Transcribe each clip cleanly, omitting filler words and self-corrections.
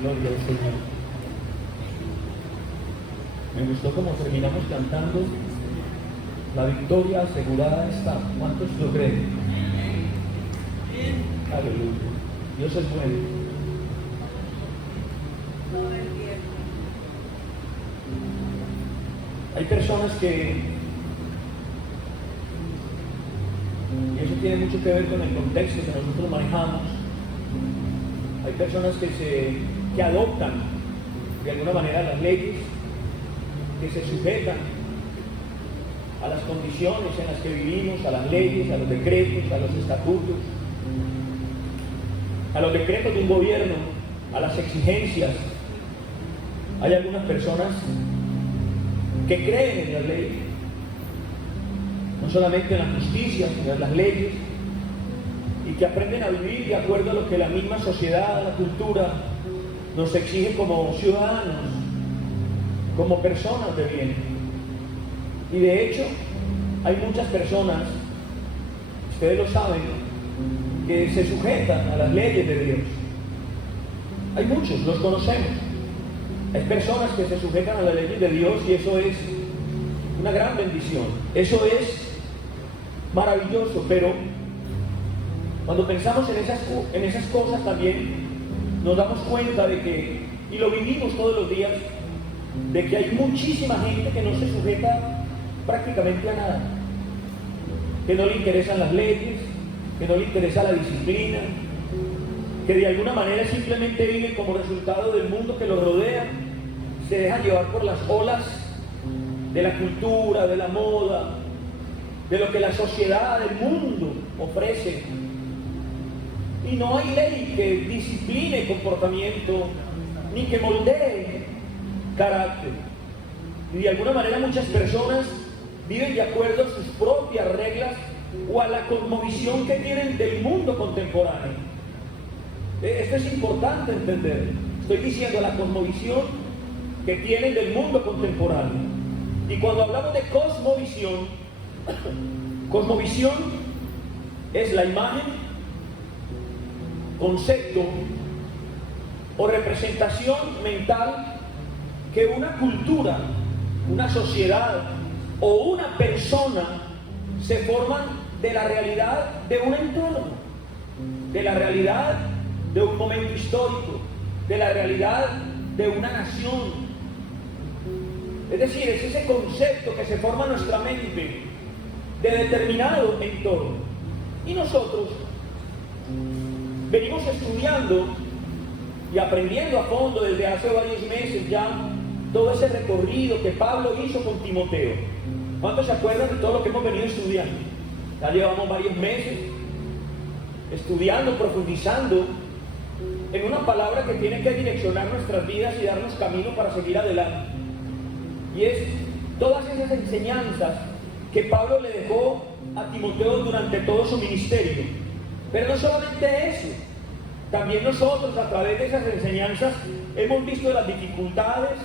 Gloria al Señor. Me gustó como terminamos cantando. La victoria asegurada está. ¿Cuántos lo creen? Aleluya. Dios es bueno. Hay personas que, y eso tiene mucho que ver con el contexto que nosotros manejamos, hay personas que adoptan de alguna manera las leyes, que se sujetan a las condiciones en las que vivimos, a las leyes, a los decretos, a los estatutos, a los decretos de un gobierno, a las exigencias. Hay algunas personas que creen en las leyes, no solamente en la justicia, sino en las leyes, y que aprenden a vivir de acuerdo a lo que la misma sociedad, la cultura, nos exige como ciudadanos, como personas de bien. Y de hecho, hay muchas personas, ustedes lo saben, que se sujetan a las leyes de Dios. Hay muchos, los conocemos. Hay personas que se sujetan a las leyes de Dios y eso es una gran bendición. Eso es maravilloso, pero cuando pensamos en esas cosas también nos damos cuenta de que, y lo vivimos todos los días, de que hay muchísima gente que no se sujeta prácticamente a nada, que no le interesan las leyes, que no le interesa la disciplina, que de alguna manera simplemente viven como resultado del mundo que los rodea, se dejan llevar por las olas de la cultura, de la moda, de lo que la sociedad, el mundo ofrece. Y no hay ley que discipline comportamiento, ni que moldee carácter. Y de alguna manera muchas personas viven de acuerdo a sus propias reglas o a la cosmovisión que tienen del mundo contemporáneo. Esto es importante entender. Estoy diciendo la cosmovisión que tienen del mundo contemporáneo. Y cuando hablamos de cosmovisión, cosmovisión es la imagen, concepto o representación mental que una cultura, una sociedad o una persona se forman de la realidad de un entorno, de la realidad de un momento histórico, de la realidad de una nación. Es decir, es ese concepto que se forma en nuestra mente de determinado entorno. Y nosotros venimos estudiando y aprendiendo a fondo desde hace varios meses ya todo ese recorrido que Pablo hizo con Timoteo. ¿Cuántos se acuerdan de todo lo que hemos venido estudiando? Ya llevamos varios meses estudiando, profundizando en una palabra que tiene que direccionar nuestras vidas y darnos camino para seguir adelante. Y es todas esas enseñanzas que Pablo le dejó a Timoteo durante todo su ministerio. Pero no solamente eso, también nosotros a través de esas enseñanzas hemos visto las dificultades,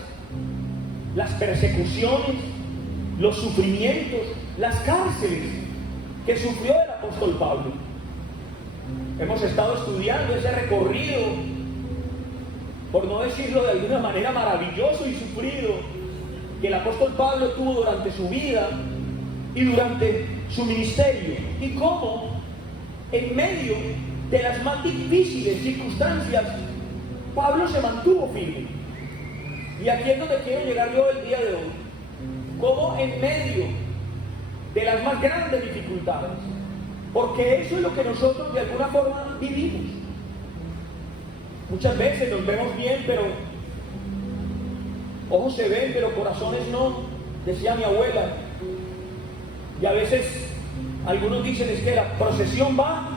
las persecuciones, los sufrimientos, las cárceles que sufrió el apóstol Pablo. Hemos estado estudiando ese recorrido, por no decirlo de alguna manera maravilloso y sufrido, que el apóstol Pablo tuvo durante su vida y durante su ministerio, y cómo en medio de las más difíciles circunstancias Pablo se mantuvo firme. Y aquí es donde quiero llegar yo el día de hoy. Cómo en medio de las más grandes dificultades, porque eso es lo que nosotros de alguna forma vivimos. Muchas veces nos vemos bien, pero ojos se ven, pero corazones no, decía mi abuela. Y a veces algunos dicen es que la procesión va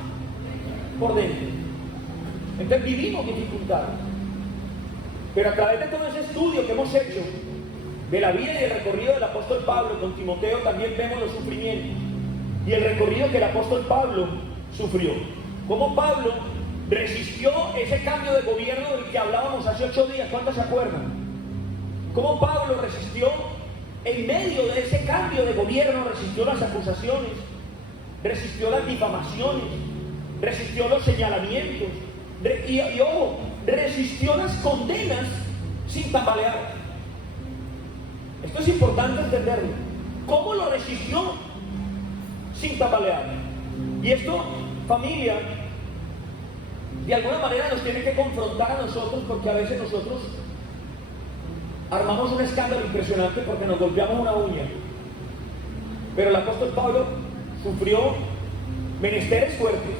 por dentro. Entonces vivimos dificultades. Pero a través de todo ese estudio que hemos hecho de la vida y el recorrido del apóstol Pablo con Timoteo, también vemos los sufrimientos y el recorrido que el apóstol Pablo sufrió. Cómo Pablo resistió ese cambio de gobierno del que hablábamos hace 8 días. ¿Cuántos se acuerdan? Cómo Pablo resistió en medio de ese cambio de gobierno, resistió las acusaciones, resistió las difamaciones, resistió los señalamientos. Y ojo, resistió las condenas sin tambalear. Esto es importante entenderlo. ¿Cómo lo resistió? Sin tambalear. Y esto, familia, de alguna manera nos tiene que confrontar a nosotros, porque a veces nosotros armamos un escándalo impresionante porque nos golpeamos una uña. Pero el apóstol Pablo sufrió menesteres fuertes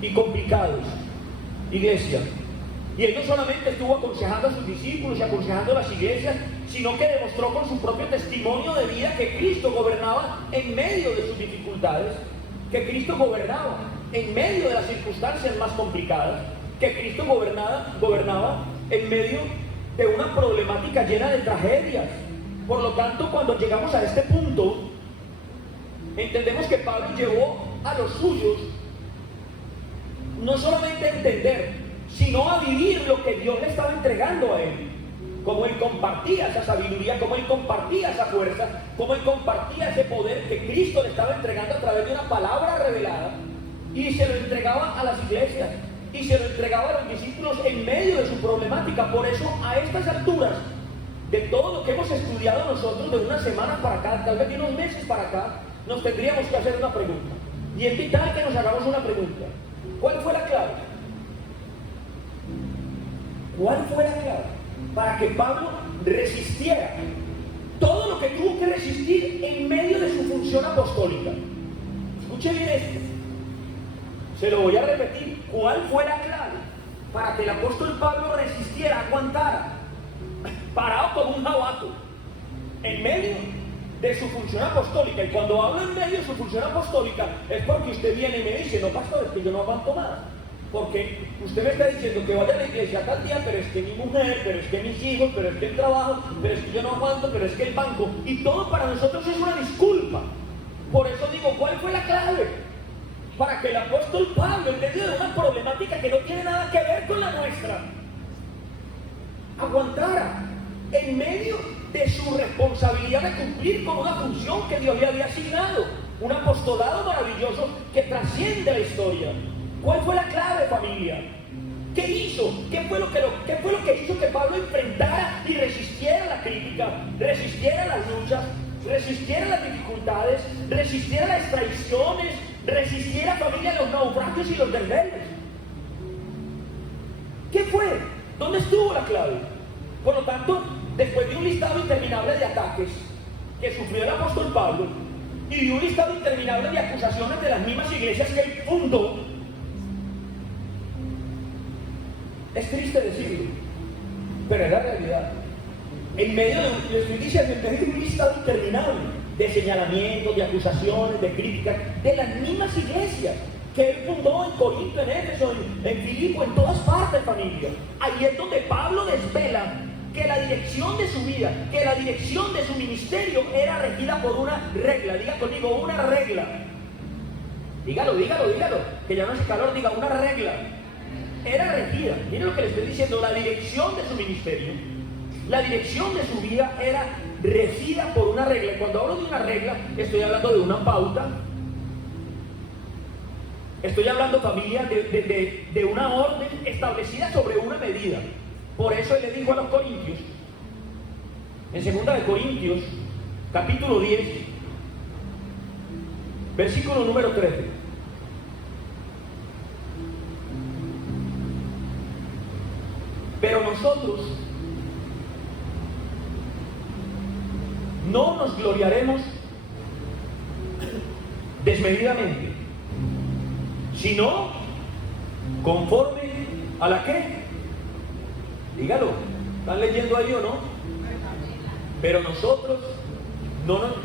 y complicados, iglesia. Y él no solamente estuvo aconsejando a sus discípulos y aconsejando a las iglesias, sino que demostró con su propio testimonio de vida que Cristo gobernaba en medio de sus dificultades, que Cristo gobernaba en medio de las circunstancias más complicadas, que Cristo gobernaba en medio de una problemática llena de tragedias. Por lo tanto, cuando llegamos a este punto, entendemos que Pablo llevó a los suyos no solamente a entender, sino a vivir lo que Dios le estaba entregando a él. Cómo él compartía esa sabiduría, cómo él compartía esa fuerza, cómo él compartía ese poder que Cristo le estaba entregando a través de una palabra revelada, y se lo entregaba a las iglesias, y se lo entregaba a los discípulos en medio de su problemática. Por eso, a estas alturas de todo lo que hemos estudiado nosotros, de una semana para acá, tal vez de unos meses para acá, nos tendríamos que hacer una pregunta. Y es vital que nos hagamos una pregunta. ¿Cuál fue la clave? ¿Cuál fue la clave para que Pablo resistiera todo lo que tuvo que resistir en medio de su función apostólica? Escuche bien esto. Se lo voy a repetir. ¿Cuál fue la clave para que el apóstol Pablo resistiera, aguantara, parado como un jabato, en medio de su función apostólica? Y cuando hablo en medio de su función apostólica, es porque usted viene y me dice: no, pastor, es que yo no aguanto más. Porque usted me está diciendo que vaya a la iglesia tal día, pero es que mi mujer, pero es que mis hijos, pero es que el trabajo, pero es que yo no aguanto, pero es que el banco. Y todo para nosotros es una disculpa. Por eso digo, ¿cuál fue la clave para que el apóstol Pablo, en medio de una problemática que no tiene nada que ver con la nuestra, aguantara en medio de su responsabilidad de cumplir con una función que Dios le había asignado, un apostolado maravilloso que trasciende la historia? ¿Cuál fue la clave, familia? ¿Qué hizo? ¿Qué fue lo que hizo que Pablo enfrentara y resistiera la crítica, resistiera las luchas, resistiera las dificultades, resistiera las traiciones, resistiera, familia, los naufragios y los desvelos? ¿Qué fue? ¿Dónde estuvo la clave? Por lo tanto, después de un listado interminable de ataques que sufrió el apóstol Pablo y de un listado interminable de acusaciones de las mismas iglesias que él fundó, es triste decirlo, pero es la realidad. En medio de un listado interminable de señalamientos, de acusaciones, de críticas de las mismas iglesias que él fundó en Corinto, en Éfeso, en Filipo, en todas partes, familia. Ahí es donde Pablo desvela que la dirección de su vida, que la dirección de su ministerio era regida por una regla. Diga conmigo, una regla. Dígalo, que ya no hace calor, diga una regla. Era regida, miren lo que le estoy diciendo, la dirección de su ministerio, la dirección de su vida era regida por una regla. Y cuando hablo de una regla, estoy hablando de una pauta, estoy hablando, familia, de una orden establecida sobre una medida. Por eso él le dijo a los corintios, en 2 de Corintios, capítulo 10, versículo número 13. Pero nosotros no nos gloriaremos desmedidamente, sino conforme a la ¿qué? Dígalo, ¿están leyendo ahí o no? Pero nosotros,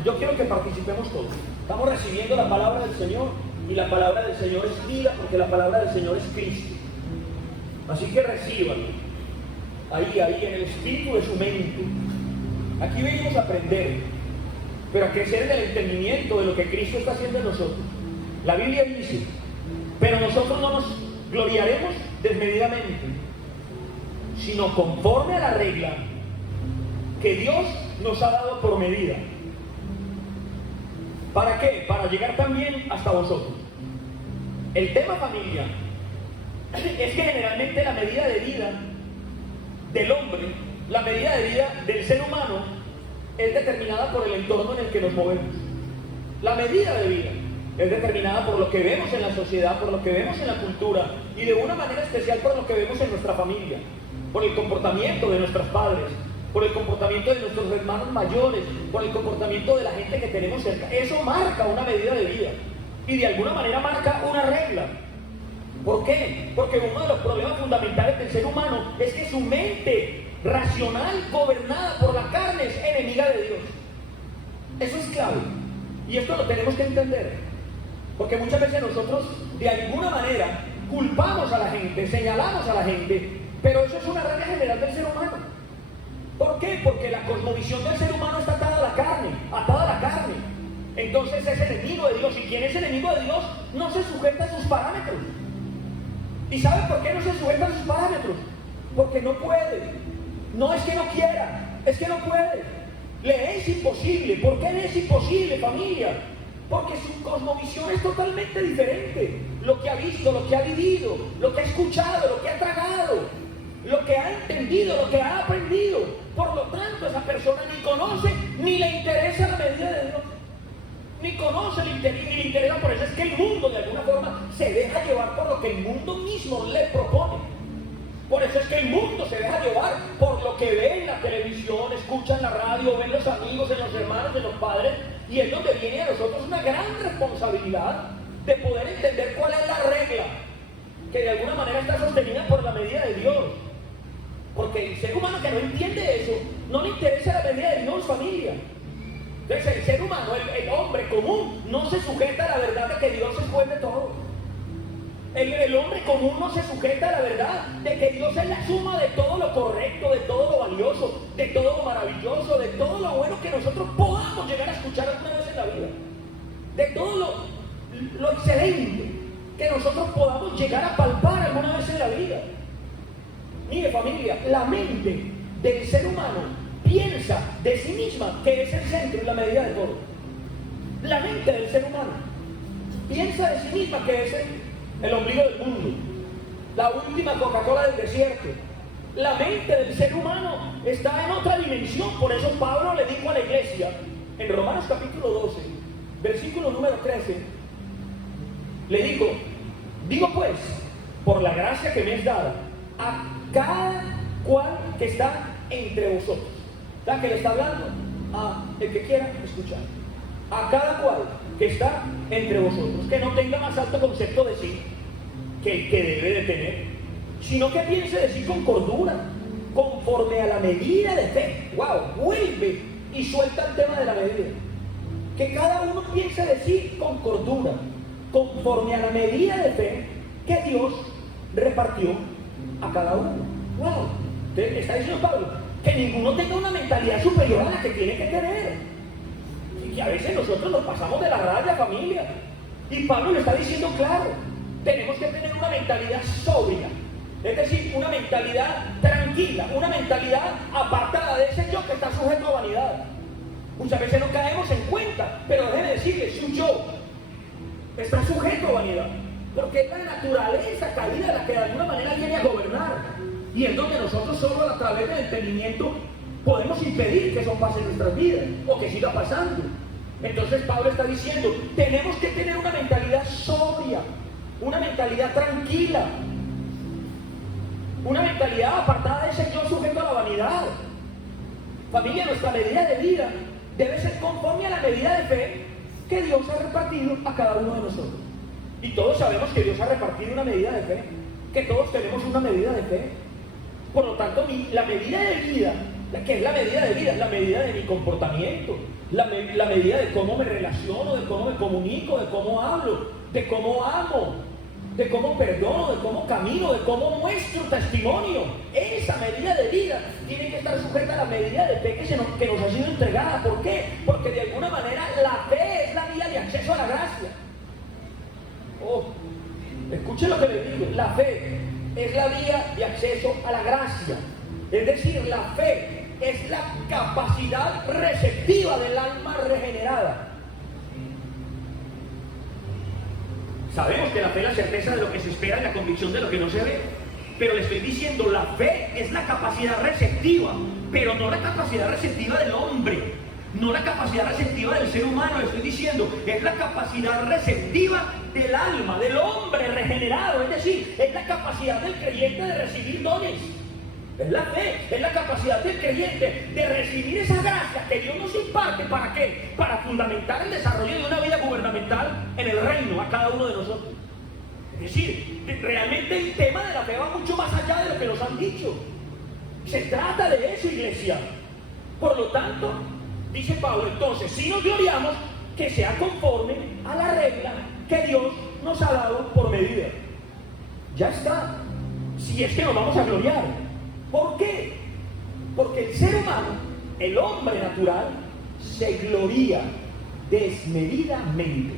yo quiero que participemos todos. Estamos recibiendo la palabra del Señor, y la palabra del Señor es vida, porque la palabra del Señor es Cristo. Así que recíbanlo. Ahí, en el espíritu de su mente. Aquí venimos a aprender, pero a crecer en el entendimiento de lo que Cristo está haciendo en nosotros. La Biblia dice: pero nosotros no nos gloriaremos desmedidamente, sino conforme a la regla que Dios nos ha dado por medida. ¿Para qué? Para llegar también hasta vosotros. El tema, familia, es que generalmente la medida de vida del hombre, la medida de vida del ser humano, es determinada por el entorno en el que nos movemos. La medida de vida es determinada por lo que vemos en la sociedad, por lo que vemos en la cultura y de una manera especial por lo que vemos en nuestra familia, por el comportamiento de nuestros padres, por el comportamiento de nuestros hermanos mayores, por el comportamiento de la gente que tenemos cerca. Eso marca una medida de vida y de alguna manera marca una regla. ¿Por qué? Porque uno de los problemas fundamentales del ser humano es que su mente racional, gobernada por la carne, es enemiga de Dios. Eso es clave. Y esto lo tenemos que entender. Porque muchas veces nosotros, de alguna manera, culpamos a la gente, señalamos a la gente, pero eso es una regla general del ser humano. ¿Por qué? Porque la cosmovisión del ser humano está atada a la carne, Entonces es enemigo de Dios. Y quien es enemigo de Dios no se sujeta a sus parámetros. ¿Y sabe por qué no se sujeta a sus parámetros? Porque no puede. No es que no quiera, es que no puede. Le es imposible. ¿Por qué le es imposible, familia? Porque su cosmovisión es totalmente diferente. Lo que ha visto, lo que ha vivido, lo que ha escuchado, lo que ha tragado, lo que ha entendido, lo que ha aprendido. Por lo tanto, esa persona ni conoce ni le interesa la medida de Dios. Ni conoce ni le interesa. Por eso es que el mundo de alguna forma se deja llevar por lo que el mundo mismo le propone. Por eso es que el mundo se deja llevar por lo que ve en la televisión, escucha en la radio, ven los amigos, en los hermanos, en los padres. Y es donde viene a nosotros una gran responsabilidad de poder entender cuál es la regla que de alguna manera está sostenida por la medida de Dios. Porque el ser humano que no entiende eso, no le interesa la medida de Dios, familia. Entonces el ser humano, el hombre común, no se sujeta a la verdad de que Dios es juez de todo. El hombre común no se sujeta a la verdad de que Dios es la suma de todo lo correcto, de todo lo valioso, de todo lo maravilloso, de todo lo bueno que nosotros podamos llegar a escuchar alguna vez en la vida, de todo lo excelente que nosotros podamos llegar a palpar alguna vez en la vida. Mire, familia, la mente del ser humano piensa de sí misma que es el centro y la medida de todo. La mente del ser humano piensa de sí misma que es el ombligo del mundo, la última Coca-Cola del desierto. La mente del ser humano está en otra dimensión. Por eso Pablo le dijo a la iglesia en Romanos capítulo 12, versículo número 13, le digo pues, por la gracia que me es dada, a cada cual que está entre vosotros. ¿Está? ¿Que le está hablando? A el que quiera escuchar. A cada cual que está entre vosotros, que no tenga más alto concepto de sí que el que debe de tener, sino que piense de sí con cordura, conforme a la medida de fe. ¡Wow! Vuelve y suelta el tema de la medida. Que cada uno piense de sí con cordura, conforme a la medida de fe que Dios repartió a cada uno. ¡Wow! Entonces, está diciendo Pablo que ninguno tenga una mentalidad superior a la que tiene que tener. Y a veces nosotros nos pasamos de la raya, familia. Y Pablo le está diciendo claro, tenemos que tener una mentalidad sobria. Es decir, una mentalidad tranquila, una mentalidad apartada de ese yo que está sujeto a vanidad. Muchas veces no caemos en cuenta, pero déjeme decirle, su yo está sujeto a vanidad. Porque es la naturaleza caída la que de alguna manera viene a gobernar. Y es donde nosotros solo a través del entendimiento podemos impedir que eso pase en nuestras vidas o que siga pasando. Entonces Pablo está diciendo, tenemos que tener una mentalidad sobria, una mentalidad tranquila, una mentalidad apartada de ese yo sujeto a la vanidad. Familia, nuestra medida de vida debe ser conforme a la medida de fe que Dios ha repartido a cada uno de nosotros. Y todos sabemos que Dios ha repartido una medida de fe, que todos tenemos una medida de fe. Por lo tanto, la medida de vida, ¿qué es la medida de vida? La medida de mi comportamiento, la medida de cómo me relaciono, de cómo me comunico, de cómo hablo, de cómo amo, de cómo perdono, de cómo camino, de cómo muestro testimonio. Esa medida de vida tiene que estar sujeta a la medida de fe que nos ha sido entregada. ¿Por qué? Porque de alguna manera la fe es la vía de acceso a la gracia. Oh, escuchen lo que les digo, la fe es la vía de acceso a la gracia. Es decir, la fe es la capacidad receptiva del alma regenerada. Sabemos que la fe es la certeza de lo que se espera y la convicción de lo que no se ve. Pero le estoy diciendo, la fe es la capacidad receptiva, pero no la capacidad receptiva del hombre, no la capacidad receptiva del ser humano. Le estoy diciendo, es la capacidad receptiva del alma, del hombre regenerado. Es decir, es la capacidad del creyente de recibir dones. Es la fe, es la capacidad del creyente de recibir esa gracia que Dios nos imparte. ¿Para qué? Para fundamentar el desarrollo de una vida gubernamental en el reino a cada uno de nosotros. Es decir, realmente el tema de la fe va mucho más allá de lo que nos han dicho. Se trata de eso, iglesia. Por lo tanto, dice Pablo, entonces, si nos gloriamos, que sea conforme a la regla que Dios nos ha dado por medida. Ya está. Si es que nos vamos a gloriar. ¿Por qué? Porque el ser humano, el hombre natural, se gloría desmedidamente.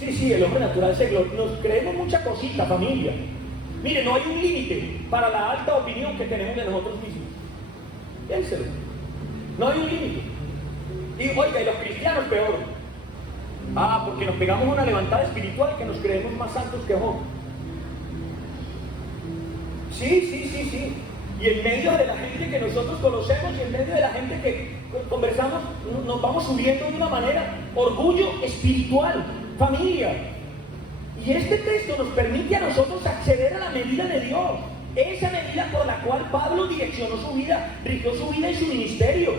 Sí, el hombre natural se gloria. Nos creemos mucha cosita, familia. Mire, no hay un límite para la alta opinión que tenemos de nosotros mismos. Piénselo. No hay un límite. Y oiga, y los cristianos peor. Porque nos pegamos una levantada espiritual que nos creemos más santos que Job. Sí. Y en medio de la gente que nosotros conocemos y en medio de la gente que conversamos, nos vamos subiendo de una manera, orgullo espiritual, familia. Y este texto nos permite a nosotros acceder a la medida de Dios, esa medida por la cual Pablo direccionó su vida, rigió su vida y su ministerio.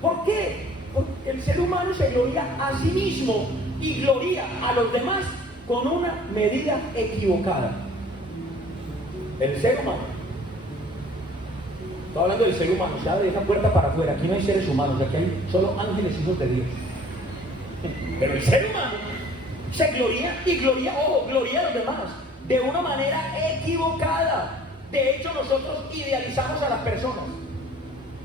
¿Por qué? Porque el ser humano se gloria a sí mismo y gloria a los demás con una medida equivocada. El ser humano. Estoy hablando del ser humano, se abre esa puerta para afuera. Aquí no hay seres humanos, aquí hay solo ángeles hijos de Dios. Pero el ser humano se gloria y gloria a los demás de una manera equivocada. De hecho, nosotros idealizamos a las personas,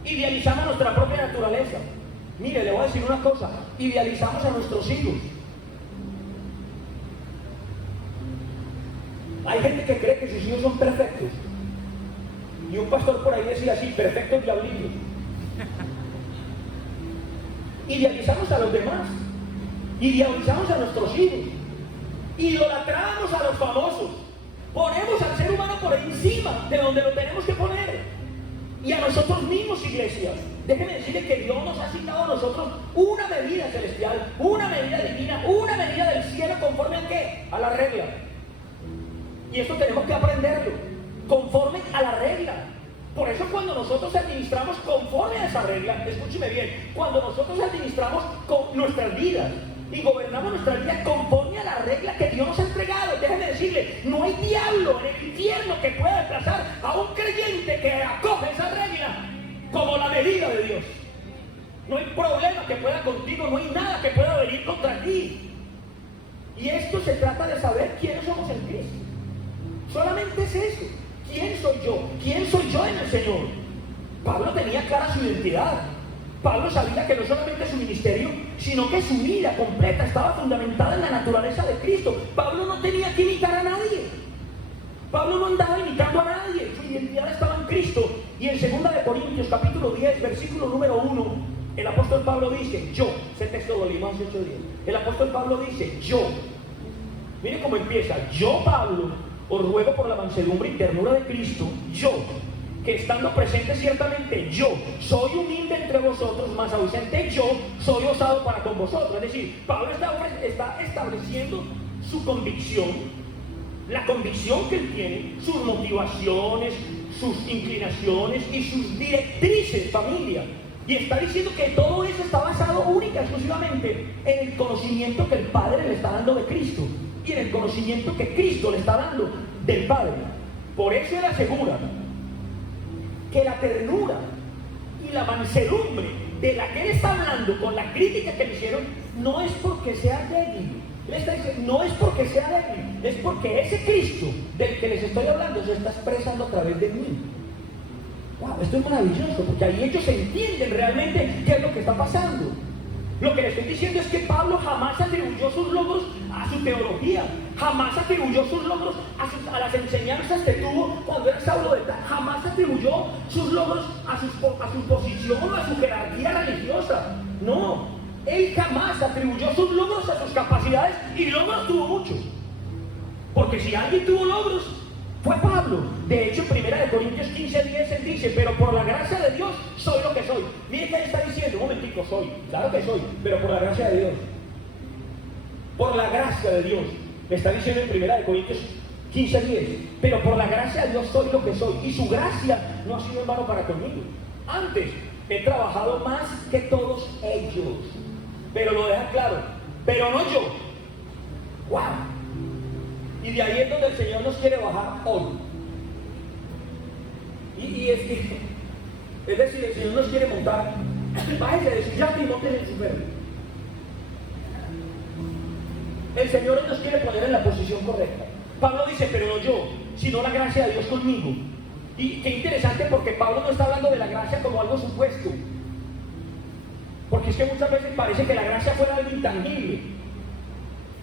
idealizamos nuestra propia naturaleza. Mire, le voy a decir una cosa, idealizamos a nuestros hijos. Hay gente que cree que sus hijos son perfectos. Y un pastor por ahí decía así, perfectos diablitos. Idealizamos a los demás. Idealizamos a nuestros hijos. Idolatramos a los famosos. Ponemos al ser humano por encima de donde lo tenemos que poner. Y a nosotros mismos, iglesia. Déjenme decirle que Dios nos ha asignado a nosotros una medida celestial, una medida divina, una medida del cielo, conforme a ¿qué? A la regla. Y esto tenemos que aprenderlo, conforme a la regla. Por eso cuando nosotros administramos conforme a esa regla, escúcheme bien, cuando nosotros administramos con nuestras vidas y gobernamos nuestra vida conforme a la regla que Dios nos ha entregado, déjenme decirle, no hay diablo en el infierno que pueda desplazar a un creyente que acoge esa regla como la medida de Dios. No hay problema que pueda contigo, no hay nada que pueda venir contra ti. Y esto se trata de saber quiénes somos en Cristo. Solamente es eso. ¿Quién soy yo? ¿Quién soy yo en el Señor? Pablo tenía clara su identidad. Pablo sabía que no solamente su ministerio, sino que su vida completa estaba fundamentada en la naturaleza de Cristo. Pablo no tenía que imitar a nadie. Pablo no andaba imitando a nadie. Su identidad estaba en Cristo. Y en 2 Corintios capítulo 10, versículo número 1, el apóstol Pablo dice, yo, ese texto lo leímos hace 8 días. El apóstol Pablo dice, yo. Miren cómo empieza. Yo, Pablo, os ruego por la mansedumbre y ternura de Cristo, yo, que estando presente ciertamente yo, soy humilde entre vosotros, mas ausente yo, soy osado para con vosotros. Es decir, Pablo está estableciendo su convicción, la convicción que él tiene, sus motivaciones, sus inclinaciones y sus directrices, familia. Y está diciendo que todo eso está basado única y exclusivamente en el conocimiento que el Padre le está dando de Cristo y en el conocimiento que Cristo le está dando del Padre. Por eso él asegura que la ternura y la mansedumbre de la que él está hablando con la crítica que le hicieron no es porque sea débil. Él está diciendo, no es porque sea débil, es porque ese Cristo del que les estoy hablando se está expresando a través de mí. Wow, esto es maravilloso, porque ahí ellos entienden realmente qué es lo que está pasando. Lo que le estoy diciendo es que Pablo jamás atribuyó sus logros a su teología, jamás atribuyó sus logros a las enseñanzas que tuvo cuando era Saulo de Tarso, jamás atribuyó sus logros a su posición o a su jerarquía religiosa. No, Él jamás atribuyó sus logros a sus capacidades, y logros tuvo muchos. Porque si alguien tuvo logros, fue Pablo. De hecho, en 1 Corintios 15:10 él dice: pero por la gracia de Dios soy lo que soy. Miren que él está diciendo: un momentico, soy, claro que soy, pero por la gracia de Dios. Por la gracia de Dios. Me está diciendo en 1 Corintios 15:10: pero por la gracia de Dios soy lo que soy, y su gracia no ha sido en vano para conmigo. Antes he trabajado más que todos ellos, pero lo deja claro, pero no yo. ¡Wow! Y de ahí es donde el Señor nos quiere bajar hoy. Y es decir, el Señor nos quiere montar. Bájese de su yate y monten en su ferry. El Señor nos quiere poner en la posición correcta. Pablo dice: pero no yo, sino la gracia de Dios conmigo. Y qué interesante, porque Pablo no está hablando de la gracia como algo supuesto. Porque es que muchas veces parece que la gracia fuera algo intangible.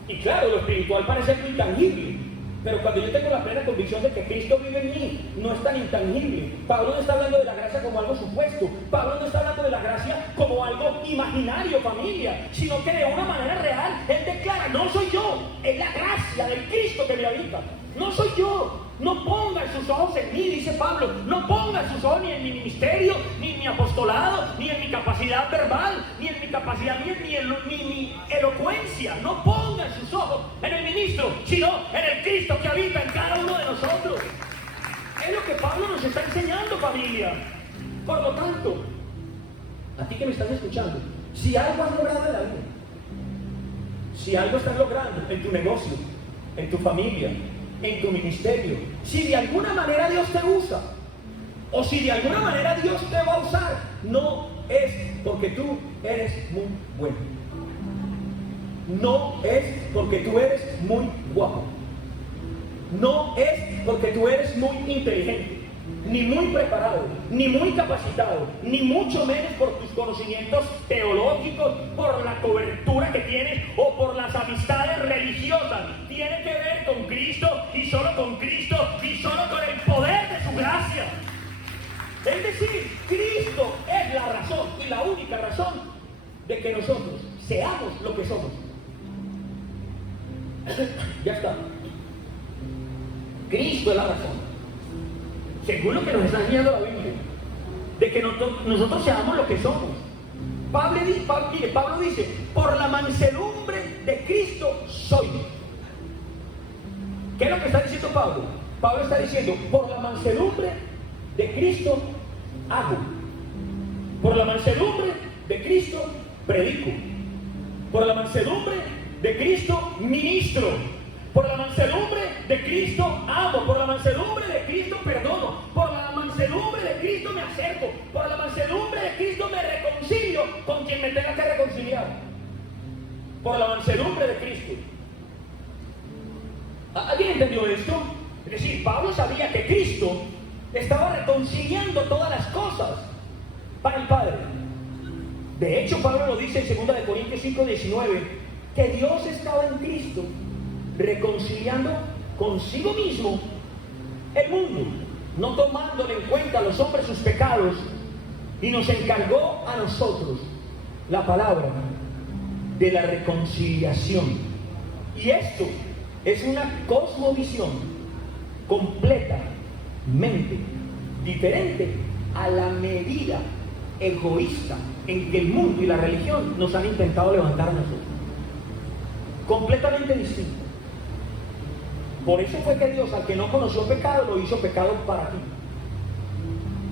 Y claro, lo espiritual parece algo intangible, pero cuando yo tengo la plena convicción de que Cristo vive en mí, no es tan intangible. Pablo no está hablando de la gracia como algo supuesto. Pablo no está hablando de la gracia como algo imaginario, familia, sino que de una manera real él declara: no soy yo, es la gracia del Cristo que me habita. No soy yo. No pongan sus ojos en mí, dice Pablo. No pongan sus ojos ni en mi ministerio, ni en mi apostolado, ni en mi capacidad verbal, ni en mi capacidad, ni en mi elocuencia. No pongan sus ojos en el ministro, sino en el Cristo que habita en cada uno de nosotros. Es lo que Pablo nos está enseñando, familia. Por lo tanto, a ti que me estás escuchando, si algo has logrado en la vida, si algo estás logrando en tu negocio, en tu familia, en tu ministerio, si de alguna manera Dios te usa, o si de alguna manera Dios te va a usar, no es porque tú eres muy bueno, no es porque tú eres muy guapo, no es porque tú eres muy inteligente, ni muy preparado, ni muy capacitado, ni mucho menos por tus conocimientos teológicos, por la cobertura que tienes o por las amistades religiosas. Tiene que ver con Cristo, y solo con Cristo, y solo con el poder de su gracia. Es decir, Cristo es la razón, y la única razón de que nosotros seamos lo que somos. Ya está. Cristo es la razón, según lo que nos está enseñando la Biblia, de que nosotros seamos lo que somos. Pablo dice: por la mansedumbre de Cristo soy. ¿Qué es lo que está diciendo Pablo? Pablo está diciendo: por la mansedumbre de Cristo hago, por la mansedumbre de Cristo predico, por la mansedumbre de Cristo ministro, por la mansedumbre de Cristo amo, por la mansedumbre de Cristo perdono, por la mansedumbre de Cristo me acerco, por la mansedumbre de Cristo me reconcilio con quien me tenga que reconciliar. Por la mansedumbre de Cristo. ¿Alguien entendió esto? Es decir, Pablo sabía que Cristo estaba reconciliando todas las cosas para el Padre. De hecho, Pablo lo dice en 2 Corintios 5:19, que Dios estaba en Cristo reconciliando consigo mismo el mundo, no tomándole en cuenta a los hombres sus pecados, y nos encargó a nosotros la palabra de la reconciliación. Y esto es una cosmovisión completamente diferente a la medida egoísta en que el mundo y la religión nos han intentado levantar a nosotros. Completamente distinto. Por eso fue que Dios, al que no conoció pecado, lo hizo pecado para ti.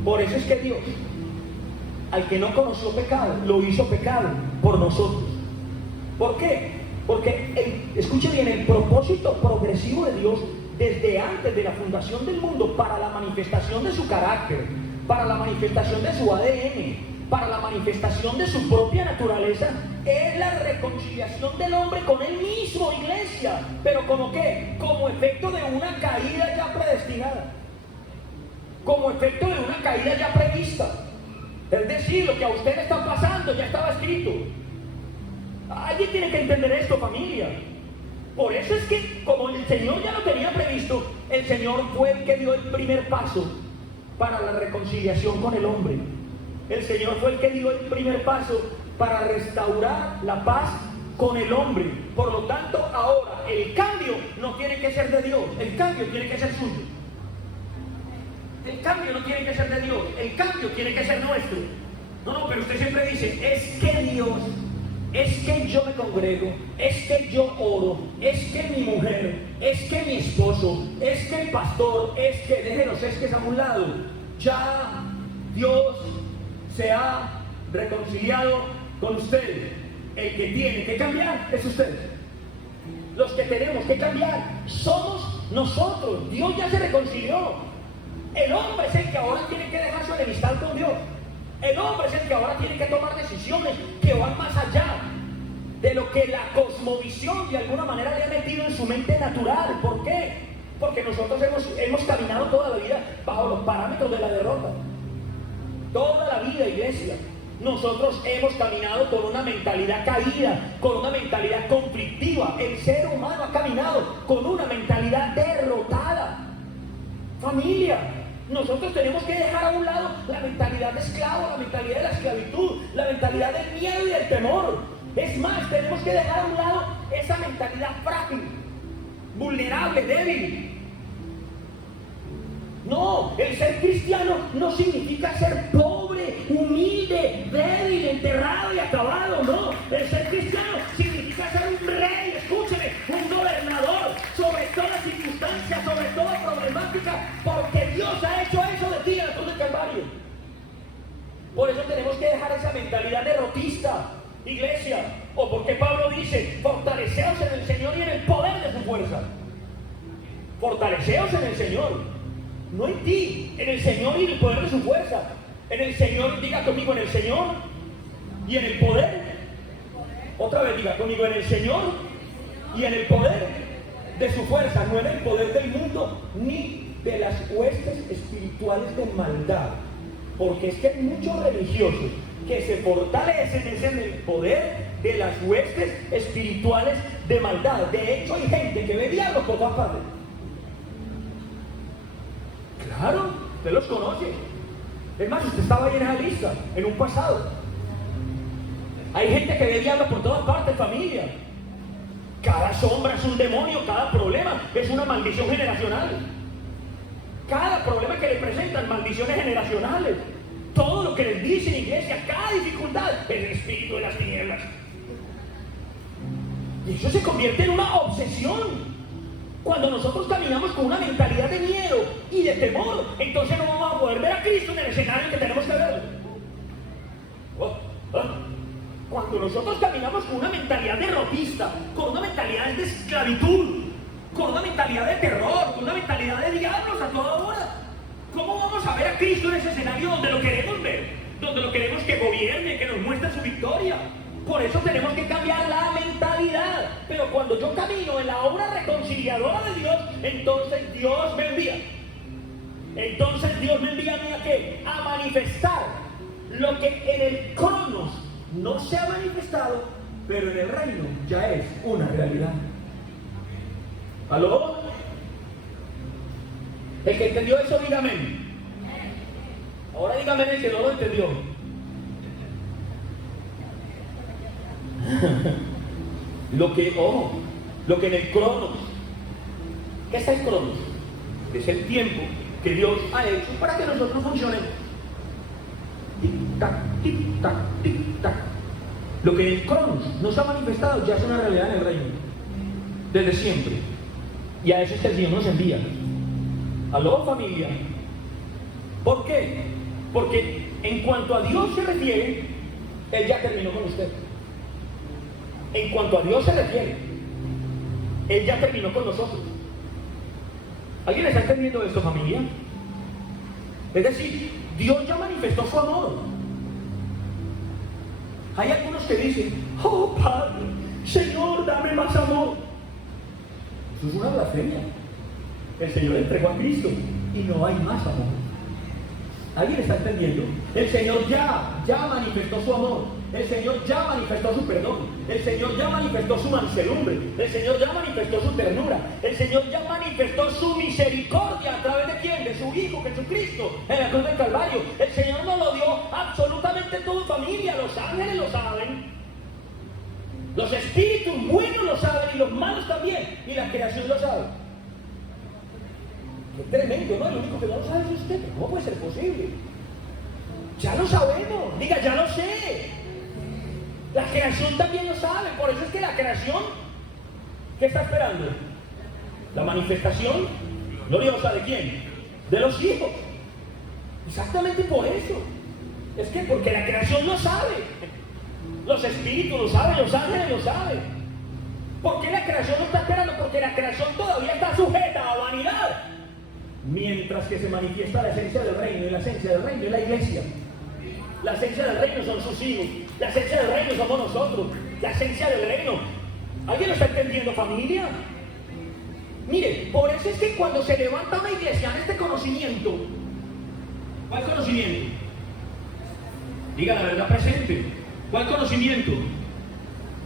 Por eso es que Dios, al que no conoció pecado, lo hizo pecado por nosotros. ¿Por qué? Porque, escuche bien, el propósito progresivo de Dios desde antes de la fundación del mundo para la manifestación de su carácter, para la manifestación de su ADN, para la manifestación de su propia naturaleza, es la reconciliación del hombre con él mismo, iglesia. ¿Pero como qué? Como efecto de una caída ya predestinada, como efecto de una caída ya prevista. Es decir, lo que a usted le está pasando ya estaba escrito. Alguien tiene que entender esto, familia. Por eso es que, como el Señor ya lo tenía previsto, el Señor fue el que dio el primer paso para la reconciliación con el hombre. El Señor fue el que dio el primer paso para restaurar la paz con el hombre. Por lo tanto, ahora el cambio no tiene que ser de Dios, el cambio tiene que ser suyo. El cambio no tiene que ser de Dios, el cambio tiene que ser nuestro. No, pero usted siempre dice, es que Dios, es que yo me congrego, es que yo oro, es que mi mujer, es que mi esposo, es que el pastor, es que, déjenos, es que es a un lado. Ya Dios se ha reconciliado con usted. El que tiene que cambiar es usted. Los que tenemos que cambiar somos nosotros. Dios ya se reconcilió. El hombre es el que ahora tiene que dejar su enemistad con Dios. El hombre es el que ahora tiene que tomar decisiones que van más allá de lo que la cosmovisión de alguna manera le ha metido en su mente natural. ¿Por qué? Porque nosotros hemos caminado toda la vida bajo los parámetros de la derrota. Toda la vida, iglesia. Nosotros hemos caminado con una mentalidad caída, con una mentalidad conflictiva. El ser humano ha caminado con una mentalidad derrotada. Familia, nosotros tenemos que dejar a un lado la mentalidad de esclavo, la mentalidad de la esclavitud, la mentalidad del miedo y del temor. Es más, tenemos que dejar a un lado esa mentalidad frágil, vulnerable, débil. No, el ser cristiano no significa ser pobre, humilde, débil, enterrado y acabado. No, el ser cristiano significa ser un rey, escúcheme, un gobernador sobre toda circunstancia, sobre toda problemática, porque Dios ha hecho eso de ti en la cruz del Calvario. Por eso tenemos que dejar esa mentalidad derrotista, iglesia. O porque Pablo dice, fortaleceos en el Señor y en el poder de su fuerza. Fortaleceos en el Señor. No en ti, en el Señor y en el poder de su fuerza. En el Señor, diga conmigo, en el Señor y en el poder. Otra vez, diga conmigo, en el Señor y en el poder de su fuerza. No en el poder del mundo ni de las huestes espirituales de maldad. Porque es que hay muchos religiosos que se fortalecen en el poder de las huestes espirituales de maldad. De hecho, hay gente que ve diablos por todas partes. Claro, usted los conoce. Es más, usted estaba ahí en esa lista, en un pasado. Hay gente que ve diablos por todas partes, familia. Cada sombra es un demonio, cada problema es una maldición generacional. Cada problema que le presentan, maldiciones generacionales. Todo lo que les dicen, iglesia, cada dificultad es el espíritu de las tinieblas. Y eso se convierte en una obsesión. Cuando nosotros caminamos con una mentalidad de miedo y de temor, entonces no vamos a poder ver a Cristo en el escenario que tenemos que ver. Cuando nosotros caminamos con una mentalidad derrotista, con una mentalidad de esclavitud, con una mentalidad de terror, con una mentalidad de diablos a toda hora, ¿cómo vamos a ver a Cristo en ese escenario donde lo queremos ver? Donde lo queremos que gobierne, que nos muestre su victoria. Por eso tenemos que cambiar la mentalidad. Pero cuando yo camino en la obra reconciliadora de Dios, entonces Dios me envía. Entonces Dios me envía a mí a qué? A manifestar lo que en el cronos no se ha manifestado, pero en el reino ya es una realidad. ¿Aló? El que entendió eso, dígame. Ahora dígame el que no lo entendió. Lo que en el cronos, ¿qué es el cronos? Es el tiempo que Dios ha hecho para que nosotros funcionemos. Tic-tac, tic-tac, tic-tac. Lo que en el cronos no se ha manifestado ya es una realidad en el reino, desde siempre. Y a eso es que el Señor nos envía. ¿Aló, familia? ¿Por qué? Porque en cuanto a Dios se refiere, Él ya terminó con usted. En cuanto a Dios se refiere, Él ya terminó con nosotros. ¿Alguien está entendiendo esto, familia? Es decir, Dios ya manifestó su amor. Hay algunos que dicen, oh Padre, Señor, dame más amor. Eso es una blasfemia. El Señor entregó a Cristo y no hay más amor. ¿Alguien está entendiendo? El Señor ya manifestó su amor. El Señor ya manifestó su perdón. El Señor ya manifestó su mansedumbre. El Señor ya manifestó su ternura. El Señor ya manifestó su misericordia. ¿A través de quién? De su Hijo Jesucristo en la cruz del Calvario. El Señor nos lo dio absolutamente todo familia, los ángeles lo saben, los espíritus buenos lo saben y los malos también, y la creación lo sabe. Qué tremendo, ¿no? Lo único que no lo sabe es usted. ¿Cómo puede ser posible? Ya lo sabemos, diga, ya lo sé. La creación también lo sabe, por eso es que la creación, ¿qué está esperando? La manifestación gloriosa ¿de quién? De los hijos. Exactamente por eso. Es que porque la creación lo sabe. Los espíritus lo saben, los ángeles lo saben. ¿Por qué la creación no está esperando? Porque la creación todavía está sujeta a vanidad. Mientras que se manifiesta la esencia del reino, y la esencia del reino es la iglesia. La esencia del reino son sus hijos. La esencia del reino somos nosotros. La esencia del reino. ¿Alguien lo está entendiendo, familia? Mire, por eso es que cuando se levanta una iglesia en este conocimiento, ¿cuál conocimiento? Diga la verdad presente. ¿Cuál conocimiento?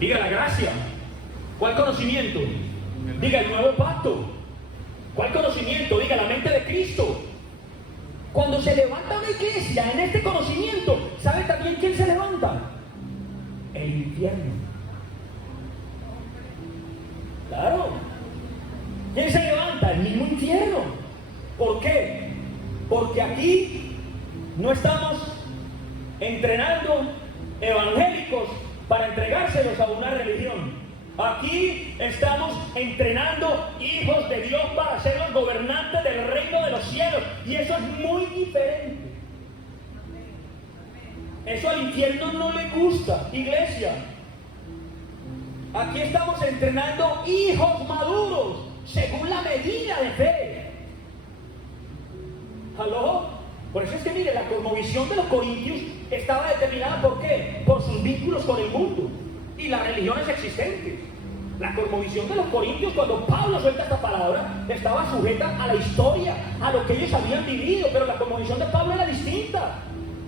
Diga la gracia. ¿Cuál conocimiento? Diga el nuevo pacto. ¿Cuál conocimiento? Diga la mente de Cristo. Cuando se levanta una iglesia en este conocimiento, ¿sabe también quién se levanta? El infierno. Claro. ¿Quién se levanta? El mismo infierno. ¿Por qué? Porque aquí no estamos entrenando evangélicos para entregárselos a una religión. Aquí estamos entrenando hijos de Dios para ser los gobernantes del reino de los cielos. Y eso es muy diferente. Eso al infierno no le gusta, iglesia. Aquí estamos entrenando hijos maduros según la medida de fe. ¿Aló? Por eso es que mire, la cosmovisión de los corintios estaba determinada ¿por qué? Por sus vínculos con el mundo y las religiones existentes. La cosmovisión de los corintios, cuando Pablo suelta esta palabra, estaba sujeta a la historia, a lo que ellos habían vivido, pero la cosmovisión de Pablo era distinta.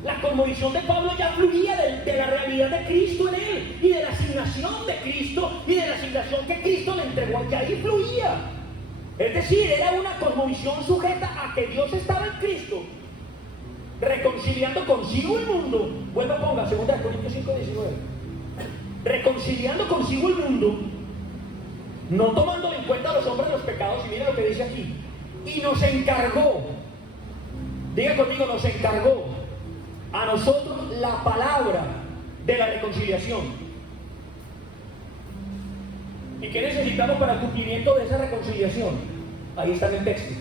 La cosmovisión de Pablo ya fluía de la realidad de Cristo en él, y de la asignación de Cristo, y de la asignación que Cristo le entregó, que ahí fluía. Es decir, era una cosmovisión sujeta a que Dios estaba en Cristo, reconciliando consigo el mundo. Vuelva, ponga 2 Corintios 5:19. Reconciliando consigo el mundo, no tomando en cuenta a los hombres los pecados. Y mire lo que dice aquí. Y nos encargó, diga conmigo, nos encargó a nosotros la palabra de la reconciliación. ¿Y qué necesitamos para el cumplimiento de esa reconciliación? Ahí está en el texto.